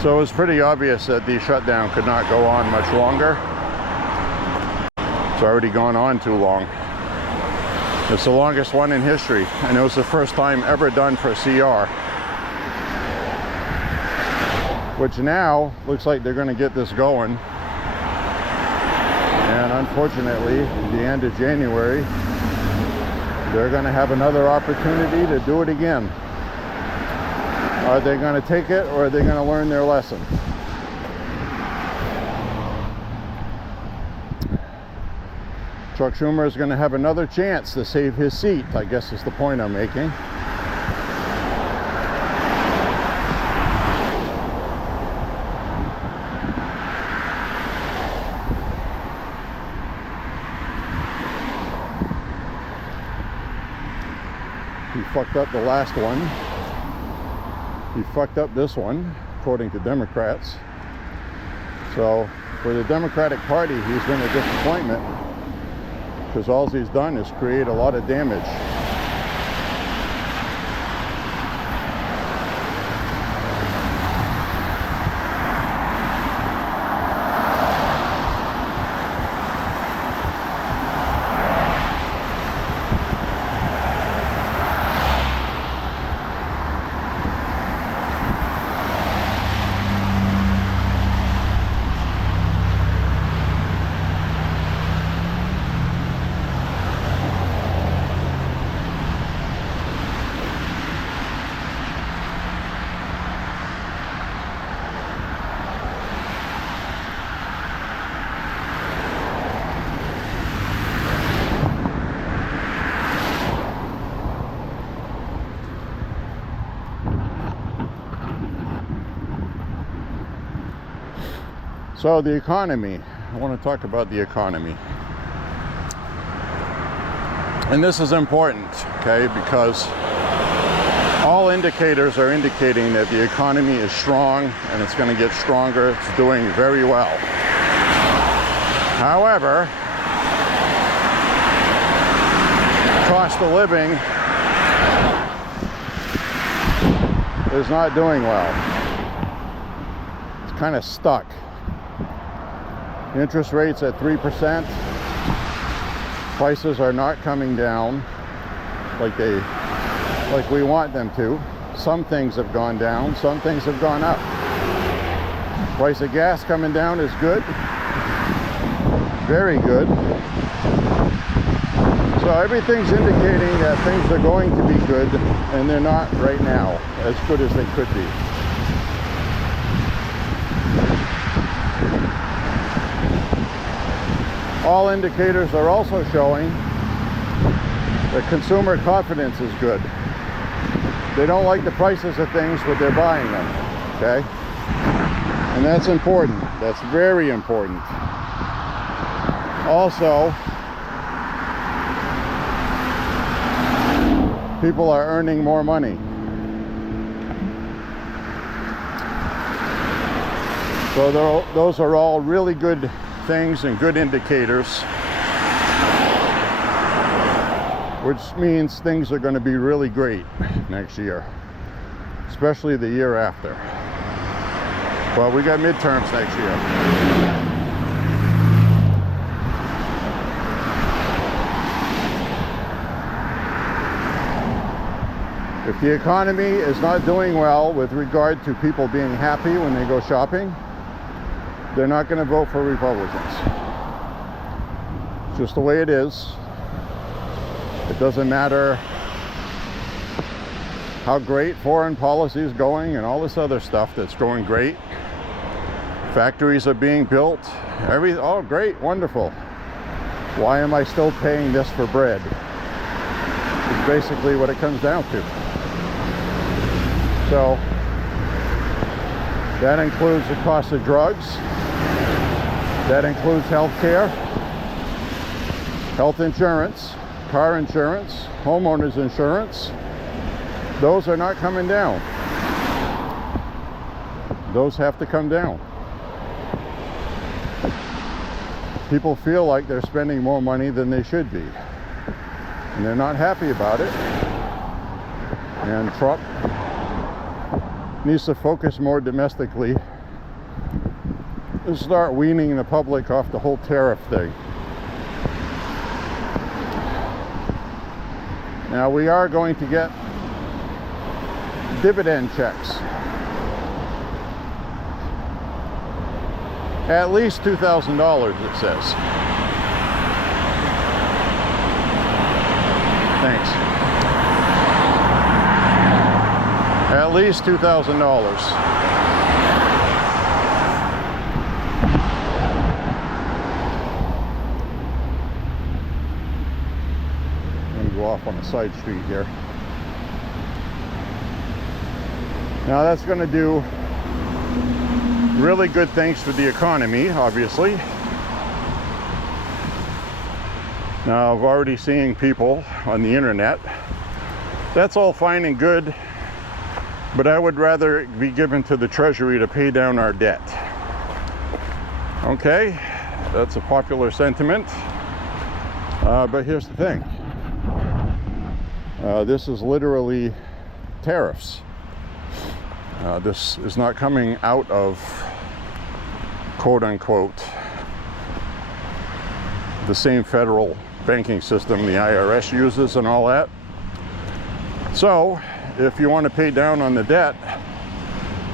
So it was pretty obvious that the shutdown could not go on much longer. It's already gone on too long. It's the longest one in history, and it was the first time ever done for CR. Which now looks like they're going to get this going. And unfortunately, at the end of January, they're going to have another opportunity to do it again. Are they going to take it, or are they going to learn their lesson? Chuck Schumer is going to have another chance to save his seat, I guess is the point I'm making. He fucked up the last one. He fucked up this one, according to Democrats. So for the Democratic Party, he's been a disappointment, because all he's done is create a lot of damage. So the economy, I want to talk about the economy. And this is important, okay, because all indicators are indicating that the economy is strong and it's going to get stronger. It's doing very well. However, cost of living is not doing well. It's kind of stuck. Interest rates at 3%. Prices are not coming down like we want them to. Some things have gone down, some things have gone up. Price of gas coming down is good. Very good. So everything's indicating that things are going to be good, and they're not right now as good as they could be. All indicators are also showing that consumer confidence is good. They don't like the prices of things, but they're buying them, okay? And that's important. That's very important. Also, people are earning more money. So those are all really good things and good indicators, which means things are going to be really great next year, especially the year after. Well, we got midterms next year. If the economy is not doing well with regard to people being happy when they go shopping, they're not going to vote for Republicans. It's just the way it is. It doesn't matter how great foreign policy is going and all this other stuff that's going great. Factories are being built. Oh, great, wonderful. Why am I still paying this for bread? It's basically what it comes down to. So that includes the cost of drugs. That includes health care, health insurance, car insurance, homeowners insurance. Those are not coming down. Those have to come down. People feel like they're spending more money than they should be, and they're not happy about it. And Trump needs to focus more domestically and start weaning the public off the whole tariff thing. Now, we are going to get dividend checks. At least $2,000, it says. Thanks. At least $2,000. Off on a side street here. Now that's going to do really good things for the economy, obviously. Now I've already seen people on the internet. That's all fine and good, but I would rather it be given to the Treasury to pay down our debt. Okay, that's a popular sentiment, but here's the thing. This is literally tariffs. This is not coming out of, quote unquote, the same federal banking system the IRS uses and all that. So, if you want to pay down on the debt,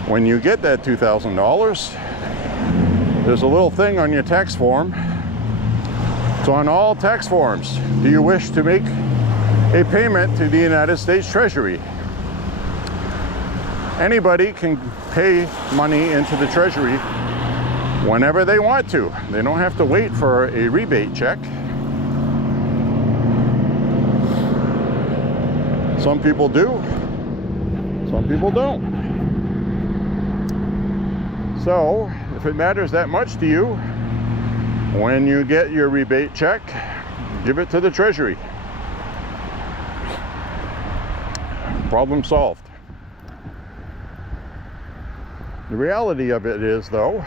when you get that $2,000, there's a little thing on your tax form. It's on all tax forms. Do you wish to make a payment to the United States Treasury? Anybody can pay money into the Treasury whenever they want to. They don't have to wait for a rebate check. Some people do, some people don't. So, if it matters that much to you, when you get your rebate check, give it to the Treasury. Problem solved. The reality of it is, though,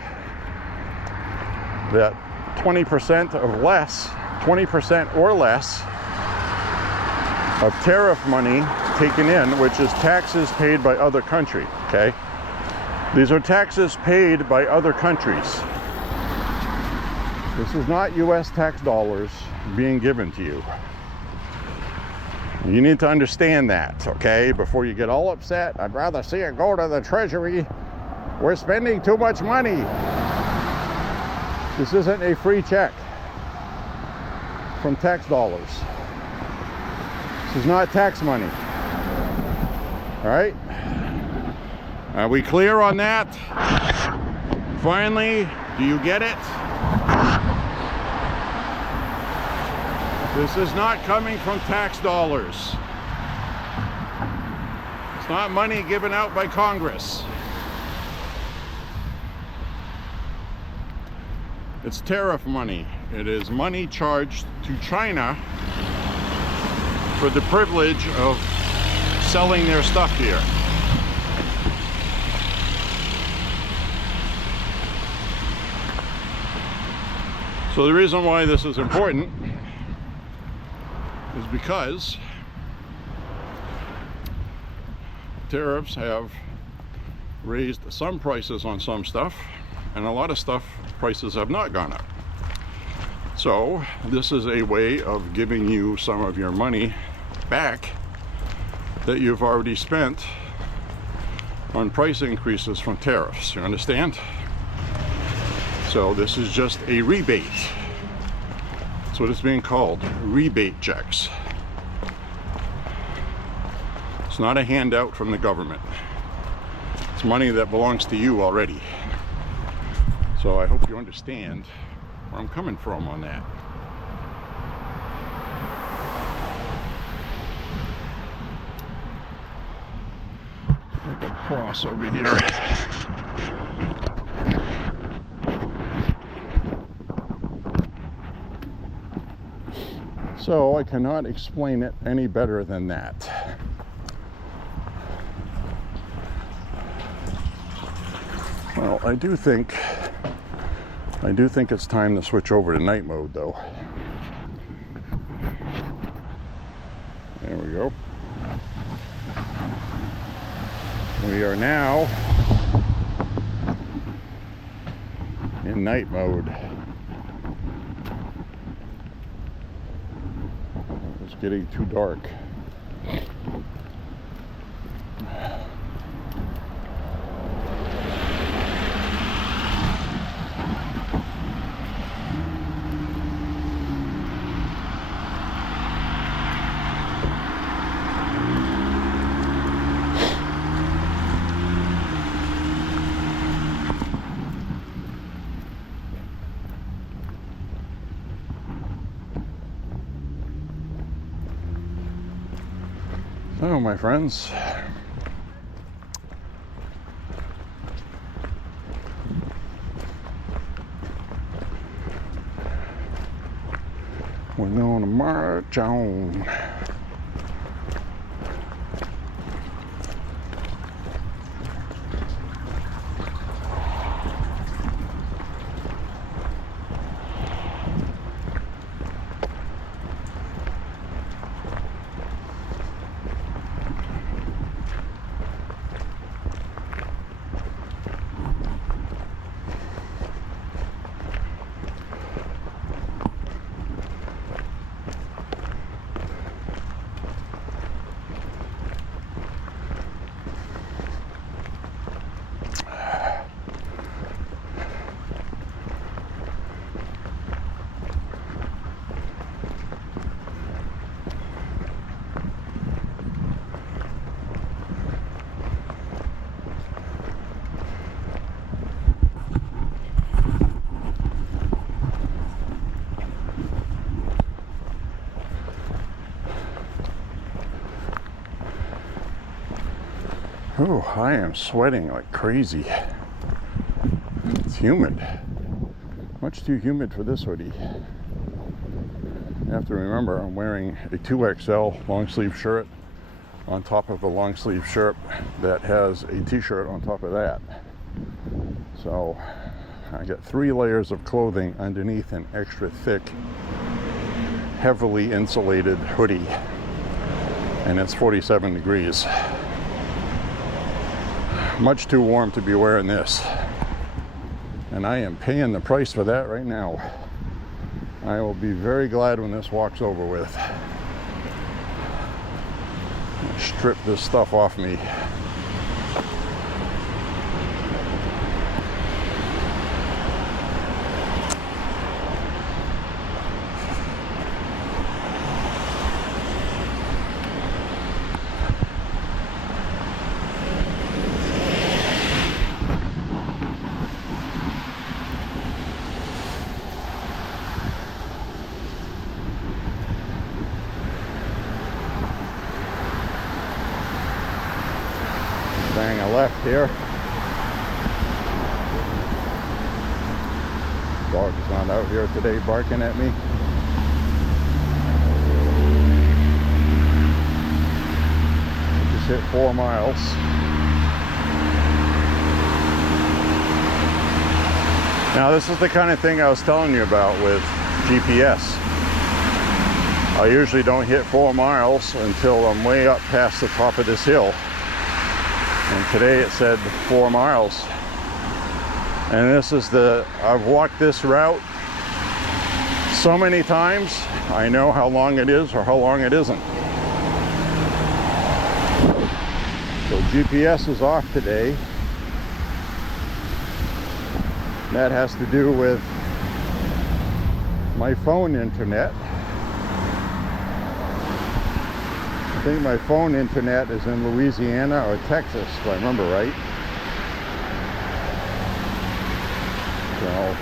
that 20% or less of tariff money taken in, which is taxes paid by other countries, okay? These are taxes paid by other countries. This is not US tax dollars being given to you. You need to understand that, okay? Before you get all upset, I'd rather see it go to the Treasury. We're spending too much money. This isn't a free check from tax dollars. This is not tax money. All right? Are we clear on that? Finally, do you get it? This is not coming from tax dollars. It's not money given out by Congress. It's tariff money. It is money charged to China for the privilege of selling their stuff here. So the reason why this is important is because tariffs have raised some prices on some stuff, and a lot of stuff prices have not gone up. So this is a way of giving you some of your money back that you've already spent on price increases from tariffs. You understand? So this is just a rebate. That's what it's being called, rebate checks. It's not a handout from the government. It's money that belongs to you already. So I hope you understand where I'm coming from on that. Like a cross over here. So I cannot explain it any better than that. Well, I do think it's time to switch over to night mode though. There we go. We are now in night mode. It's getting too dark. So, my friends, we're going to march on. Oh, I am sweating like crazy. It's humid. Much too humid for this hoodie. You have to remember, I'm wearing a 2XL long sleeve shirt on top of a long sleeve shirt that has a t-shirt on top of that. So I got 3 layers of clothing underneath an extra thick, heavily insulated hoodie. And it's 47 degrees. Much too warm to be wearing this, and I am paying the price for that right now. I will be very glad when this walk's over with. Strip this stuff off me. Bang a left here. Dog is not out here today barking at me. Just hit 4 miles. Now this is the kind of thing I was telling you about with GPS. I usually don't hit 4 miles until I'm way up past the top of this hill. And today it said 4 miles. And this is I've walked this route so many times, I know how long it is or how long it isn't. So GPS is off today. That has to do with my phone internet. I think my phone internet is in Louisiana or Texas, if I remember right. So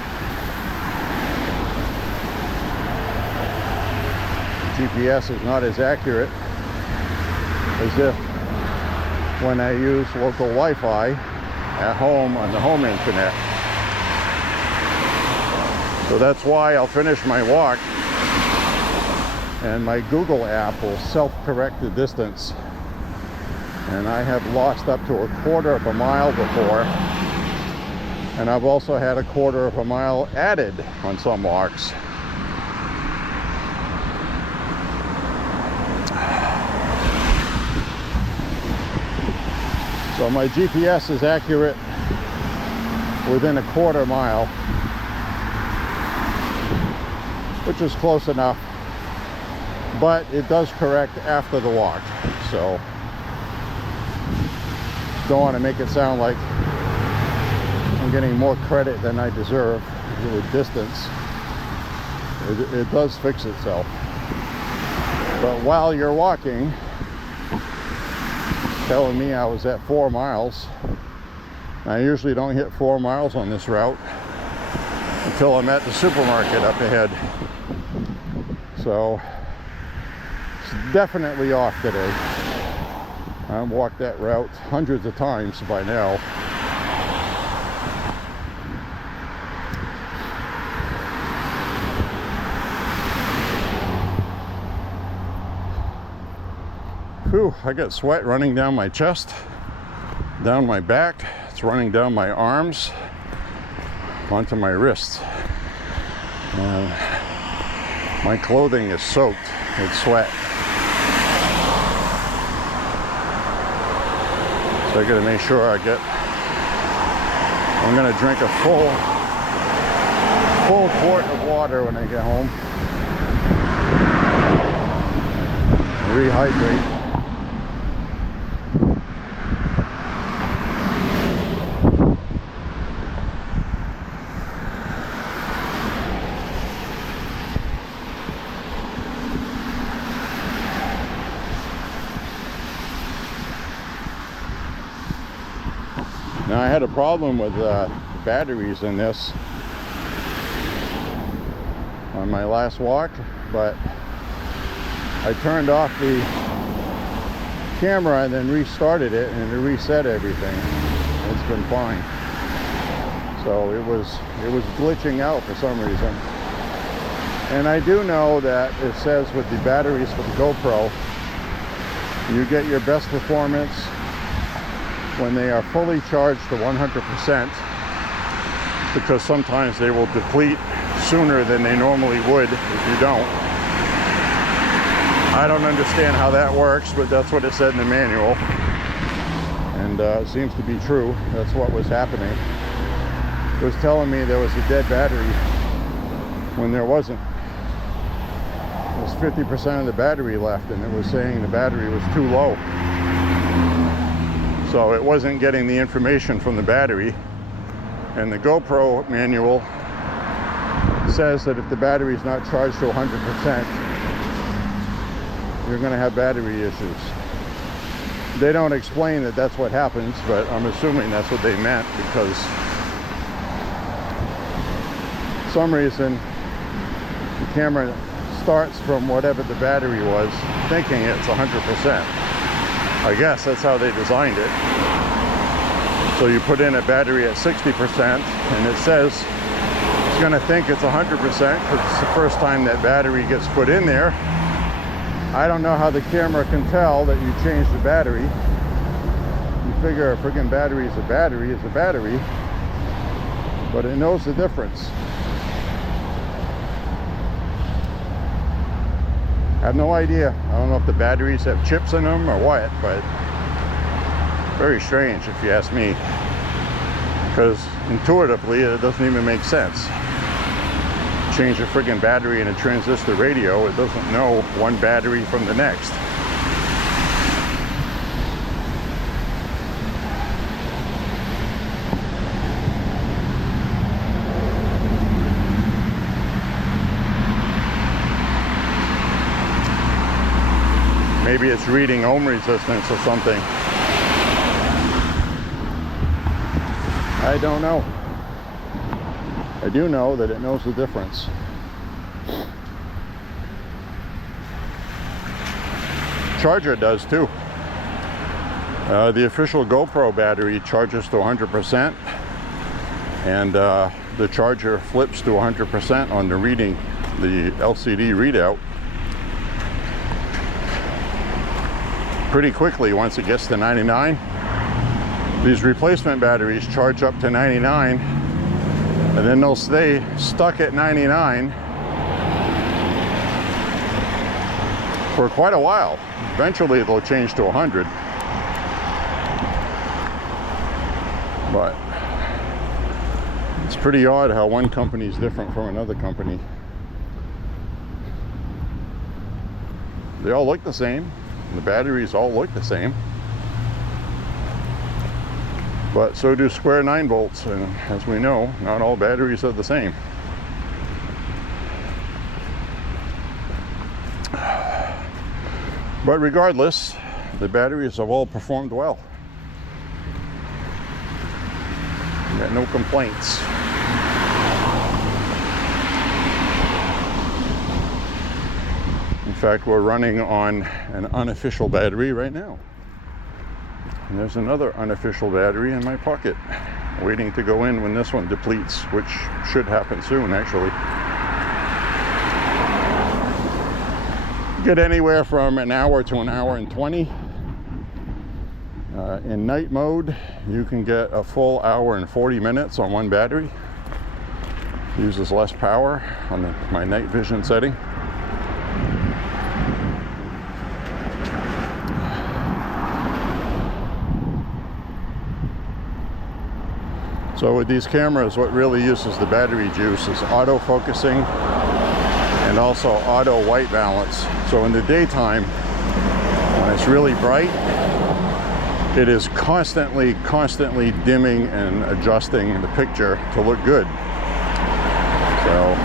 GPS is not as accurate as if when I use local Wi-Fi at home on the home internet. So that's why I'll finish my walk and my Google app will self-correct the distance. And I have lost up to 1/4 of a mile before, and I've also had 1/4 of a mile added on some walks. So my GPS is accurate within 1/4 mile, which is close enough, but it does correct after the walk. So don't want to make it sound like I'm getting more credit than I deserve with distance. It does fix itself. But while you're walking, telling me I was at 4 miles. I usually don't hit 4 miles on this route until I'm at the supermarket up ahead. So it's definitely off today. I've walked that route hundreds of times by now. Whew, I got sweat running down my chest, down my back. It's running down my arms, onto my wrists. And my clothing is soaked with sweat. So I gotta make sure I'm gonna drink a full quart of water when I get home. Rehydrate. Now I had a problem with batteries in this on my last walk, but I turned off the camera and then restarted it, and it reset everything. It's been fine. So it was glitching out for some reason. And I do know that it says with the batteries for the GoPro, you get your best performance when they are fully charged to 100%, because sometimes they will deplete sooner than they normally would if you don't. I don't understand how that works, but that's what it said in the manual, and it seems to be true. That's what was happening. It was telling me there was a dead battery when there wasn't. There was 50% of the battery left, and it was saying the battery was too low. So it wasn't getting the information from the battery. And the GoPro manual says that if the battery is not charged to 100%, you're going to have battery issues. They don't explain that that's what happens, but I'm assuming that's what they meant, because for some reason the camera starts from whatever the battery was, thinking it's 100%. I guess that's how they designed it. So you put in a battery at 60%, and it says it's going to think it's 100% because it's the first time that battery gets put in there. I don't know how the camera can tell that you changed the battery. You figure a friggin' battery is a battery, but it knows the difference. I have no idea. I don't know if the batteries have chips in them or what, but very strange if you ask me, because intuitively it doesn't even make sense. Change a friggin' battery in a transistor radio, it doesn't know one battery from the next. Maybe it's reading ohm resistance or something. I don't know. I do know that it knows the difference. Charger does too. The official GoPro battery charges to 100%, and the charger flips to 100% on the reading, the LCD readout. pretty quickly once it gets to 99. These replacement batteries charge up to 99, and then they'll stay stuck at 99 for quite a while. Eventually they'll change to 100. But it's pretty odd how one company is different from another company. They all look the same. The batteries all look the same. But so do square 9 volts, and as we know, not all batteries are the same. But regardless, the batteries have all performed well. Got no complaints. In fact, we're running on an unofficial battery right now. And there's another unofficial battery in my pocket, waiting to go in when this one depletes, which should happen soon, actually. Get anywhere from an hour to an hour and 20. In night mode, you can get a full hour and 40 minutes on one battery. Uses less power on my night vision setting. So with these cameras, what really uses the battery juice is auto focusing and also auto white balance. So in the daytime, when it's really bright, it is constantly dimming and adjusting the picture to look good. So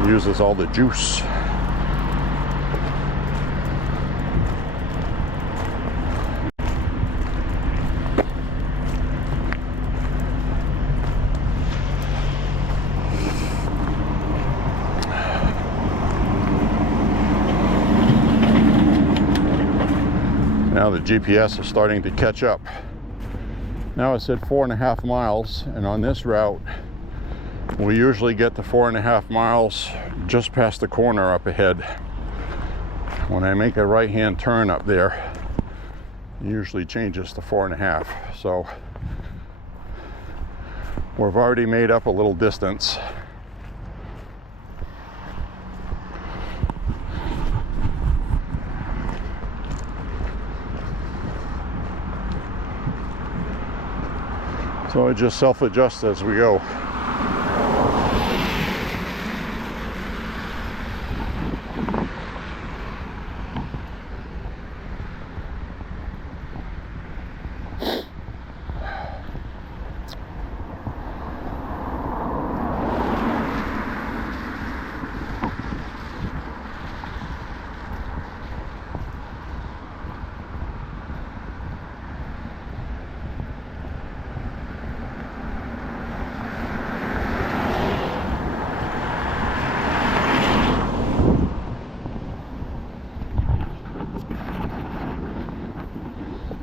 it uses all the juice. Now the GPS is starting to catch up. Now it's at 4.5 miles, and on this route we usually get to 4.5 miles just past the corner up ahead. When I make a right-hand turn up there, it usually changes to 4.5. So we've already made up a little distance. So it just self-adjusts as we go.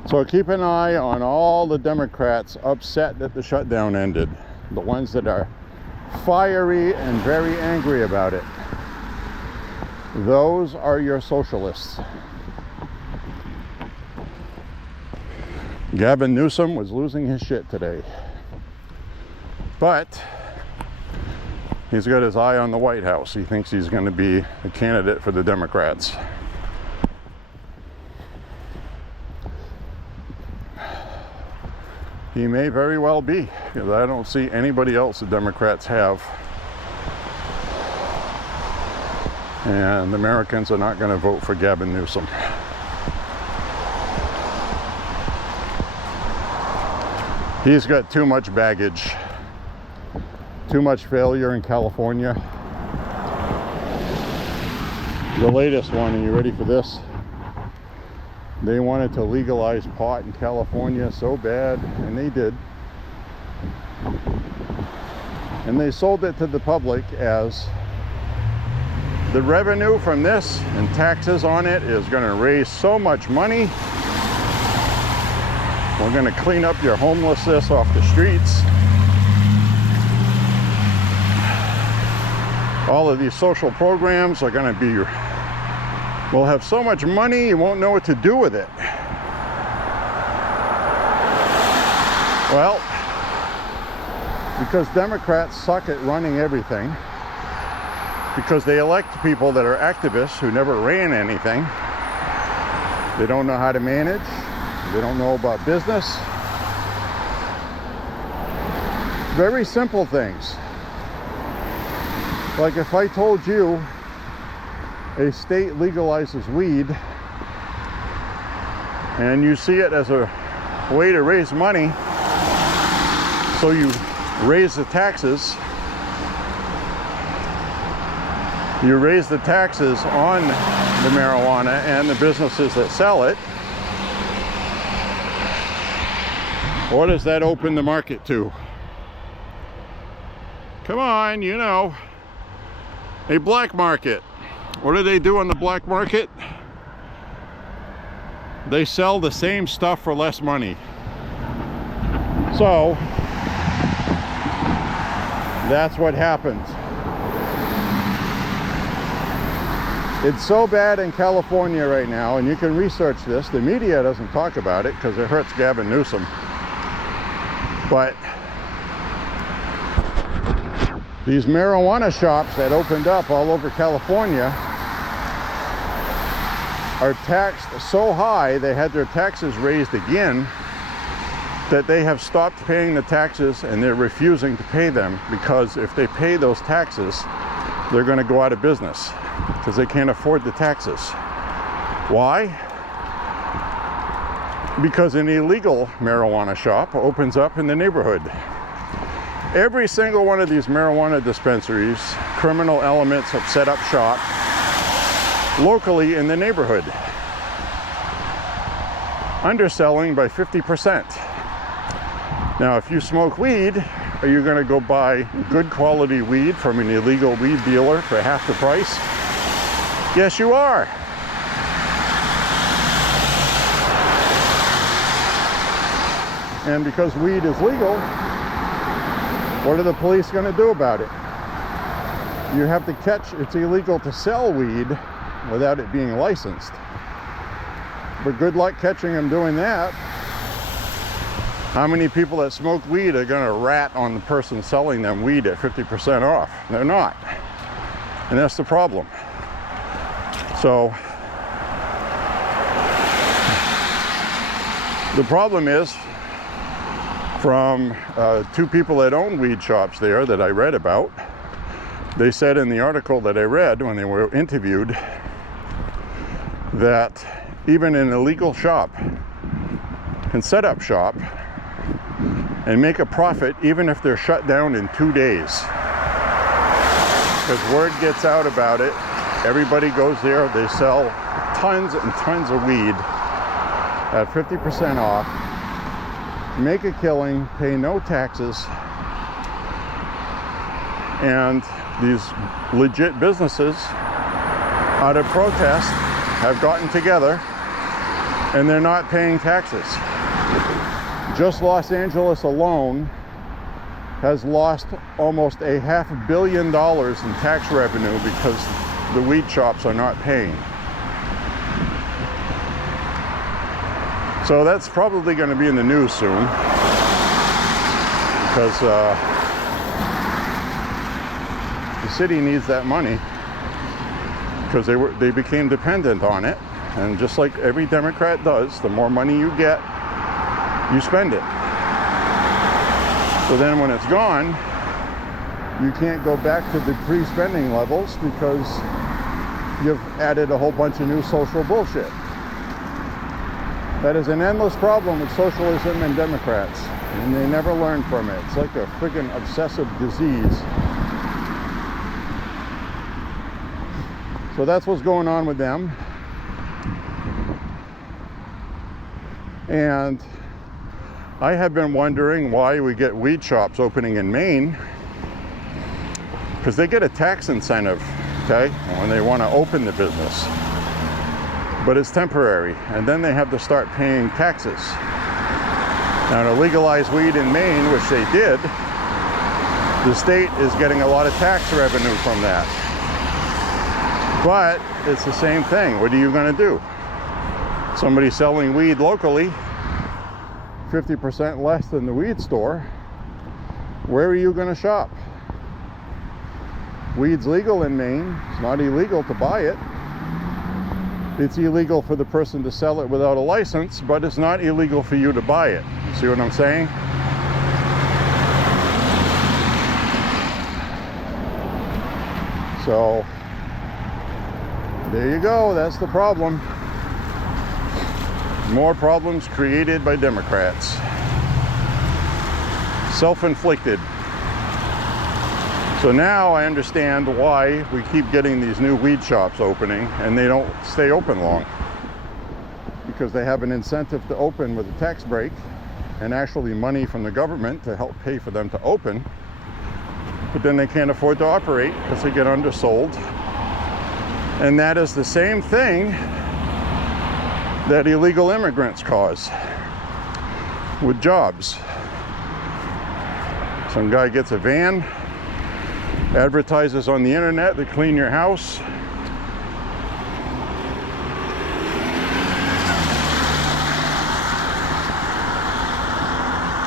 So keep an eye on all the Democrats upset that the shutdown ended. The ones that are fiery and very angry about it. Those are your socialists. Gavin Newsom was losing his shit today. But he's got his eye on the White House. He thinks he's going to be a candidate for the Democrats. He may very well be, because I don't see anybody else the Democrats have. And Americans are not going to vote for Gavin Newsom. He's got too much baggage, too much failure in California. The latest one, are you ready for this? They wanted to legalize pot in California so bad, and they did. And they sold it to the public as the revenue from this and taxes on it is going to raise so much money. We're going to clean up your homelessness off the streets. All of these social programs are going to be will have so much money you won't know what to do with it. Well, because Democrats suck at running everything, because they elect people that are activists who never ran anything, they don't know how to manage, they don't know about business. Very simple things. Like if I told you a state legalizes weed and you see it as a way to raise money, so you raise the taxes, on the marijuana and the businesses that sell it, what does that open the market to? Come on, you know, a black market. What do they do on the black market? They sell the same stuff for less money. So that's what happens. It's so bad in California right now, and you can research this. The media doesn't talk about it because it hurts Gavin Newsom. But these marijuana shops that opened up all over California are taxed so high, they had their taxes raised again, that they have stopped paying the taxes and they're refusing to pay them, because if they pay those taxes, they're going to go out of business because they can't afford the taxes. Why? Because an illegal marijuana shop opens up in the neighborhood. Every single one of these marijuana dispensaries, criminal elements have set up shop locally in the neighborhood, underselling by 50%. Now, if you smoke weed, are you going to go buy good quality weed from an illegal weed dealer for half the price? Yes, you are. And because weed is legal, what are the police going to do about it? You have to catch, it's illegal to sell weed without it being licensed. But good luck catching them doing that. How many people that smoke weed are going to rat on the person selling them weed at 50% off? They're not. And that's the problem. So the problem is, from two people that own weed shops there that I read about, they said in the article that I read when they were interviewed that even an illegal shop can set up shop and make a profit even if they're shut down in 2 days. Because word gets out about it, everybody goes there, they sell tons and tons of weed at 50% off, make a killing, pay no taxes, and these legit businesses, out of protest, have gotten together and they're not paying taxes. Just Los Angeles alone has lost almost $500 million in tax revenue because the weed shops are not paying. So that's probably going to be in the news soon, because the city needs that money, because they became dependent on it. And just like every Democrat does, the more money you get, you spend it. So then when it's gone, you can't go back to the pre-spending levels because you've added a whole bunch of new social bullshit. That is an endless problem with socialism and Democrats, and they never learn from it. It's like a friggin' obsessive disease. So that's what's going on with them. And I have been wondering why we get weed shops opening in Maine, because they get a tax incentive, okay, when they want to open the business. But it's temporary, and then they have to start paying taxes. Now, to legalize weed in Maine, which they did, the state is getting a lot of tax revenue from that. But it's the same thing. What are you going to do? Somebody selling weed locally, 50% less than the weed store. Where are you going to shop? Weed's legal in Maine. It's not illegal to buy it. It's illegal for the person to sell it without a license, but it's not illegal for you to buy it. See what I'm saying? So, there you go. That's the problem. More problems created by Democrats. Self-inflicted. So now I understand why we keep getting these new weed shops opening and they don't stay open long. Because they have an incentive to open with a tax break and actually money from the government to help pay for them to open. But then they can't afford to operate because they get undersold. And that is the same thing that illegal immigrants cause with jobs. Some guy gets a van, advertises on the internet to clean your house.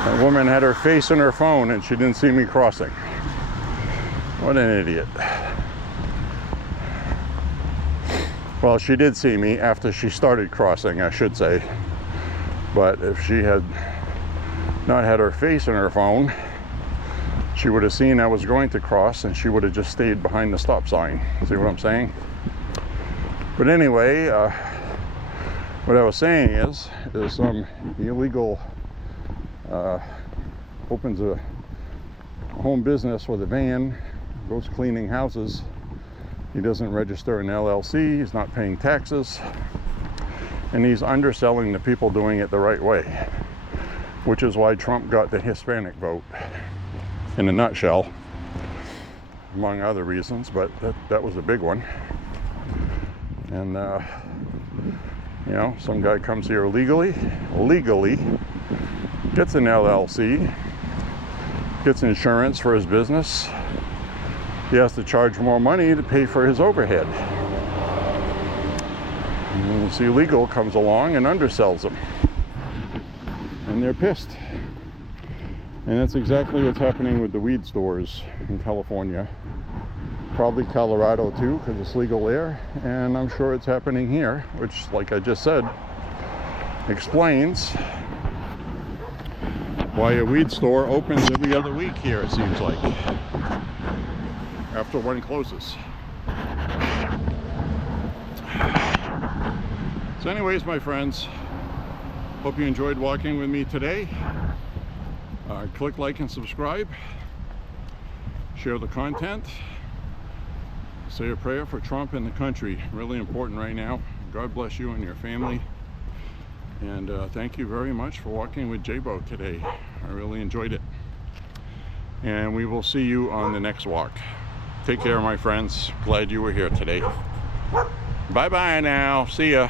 That woman had her face in her phone and she didn't see me crossing. What an idiot. Well, she did see me after she started crossing, I should say. But if she had not had her face in her phone, she would have seen I was going to cross and she would have just stayed behind the stop sign. See what I'm saying? But anyway, what I was saying is some illegal opens a home business with a van, goes cleaning houses. He doesn't register an LLC, he's not paying taxes, and he's underselling the people doing it the right way, which is why Trump got the Hispanic vote, in a nutshell, among other reasons, but that was a big one. And, you know, some guy comes here legally, gets an LLC, gets insurance for his business. He has to charge more money to pay for his overhead. And this illegal comes along and undersells them. And they're pissed. And that's exactly what's happening with the weed stores in California. Probably Colorado too, because it's legal there. And I'm sure it's happening here, which, like I just said, explains why a weed store opens every other week here, it seems like, after one closes. So anyways, my friends, hope you enjoyed walking with me today. Click like and subscribe. Share the content. Say a prayer for Trump and the country. Really important right now. God bless you and your family. And thank you very much for walking with J.Beau today. I really enjoyed it. And we will see you on the next walk. Take care, my friends. Glad you were here today. Bye-bye now. See ya.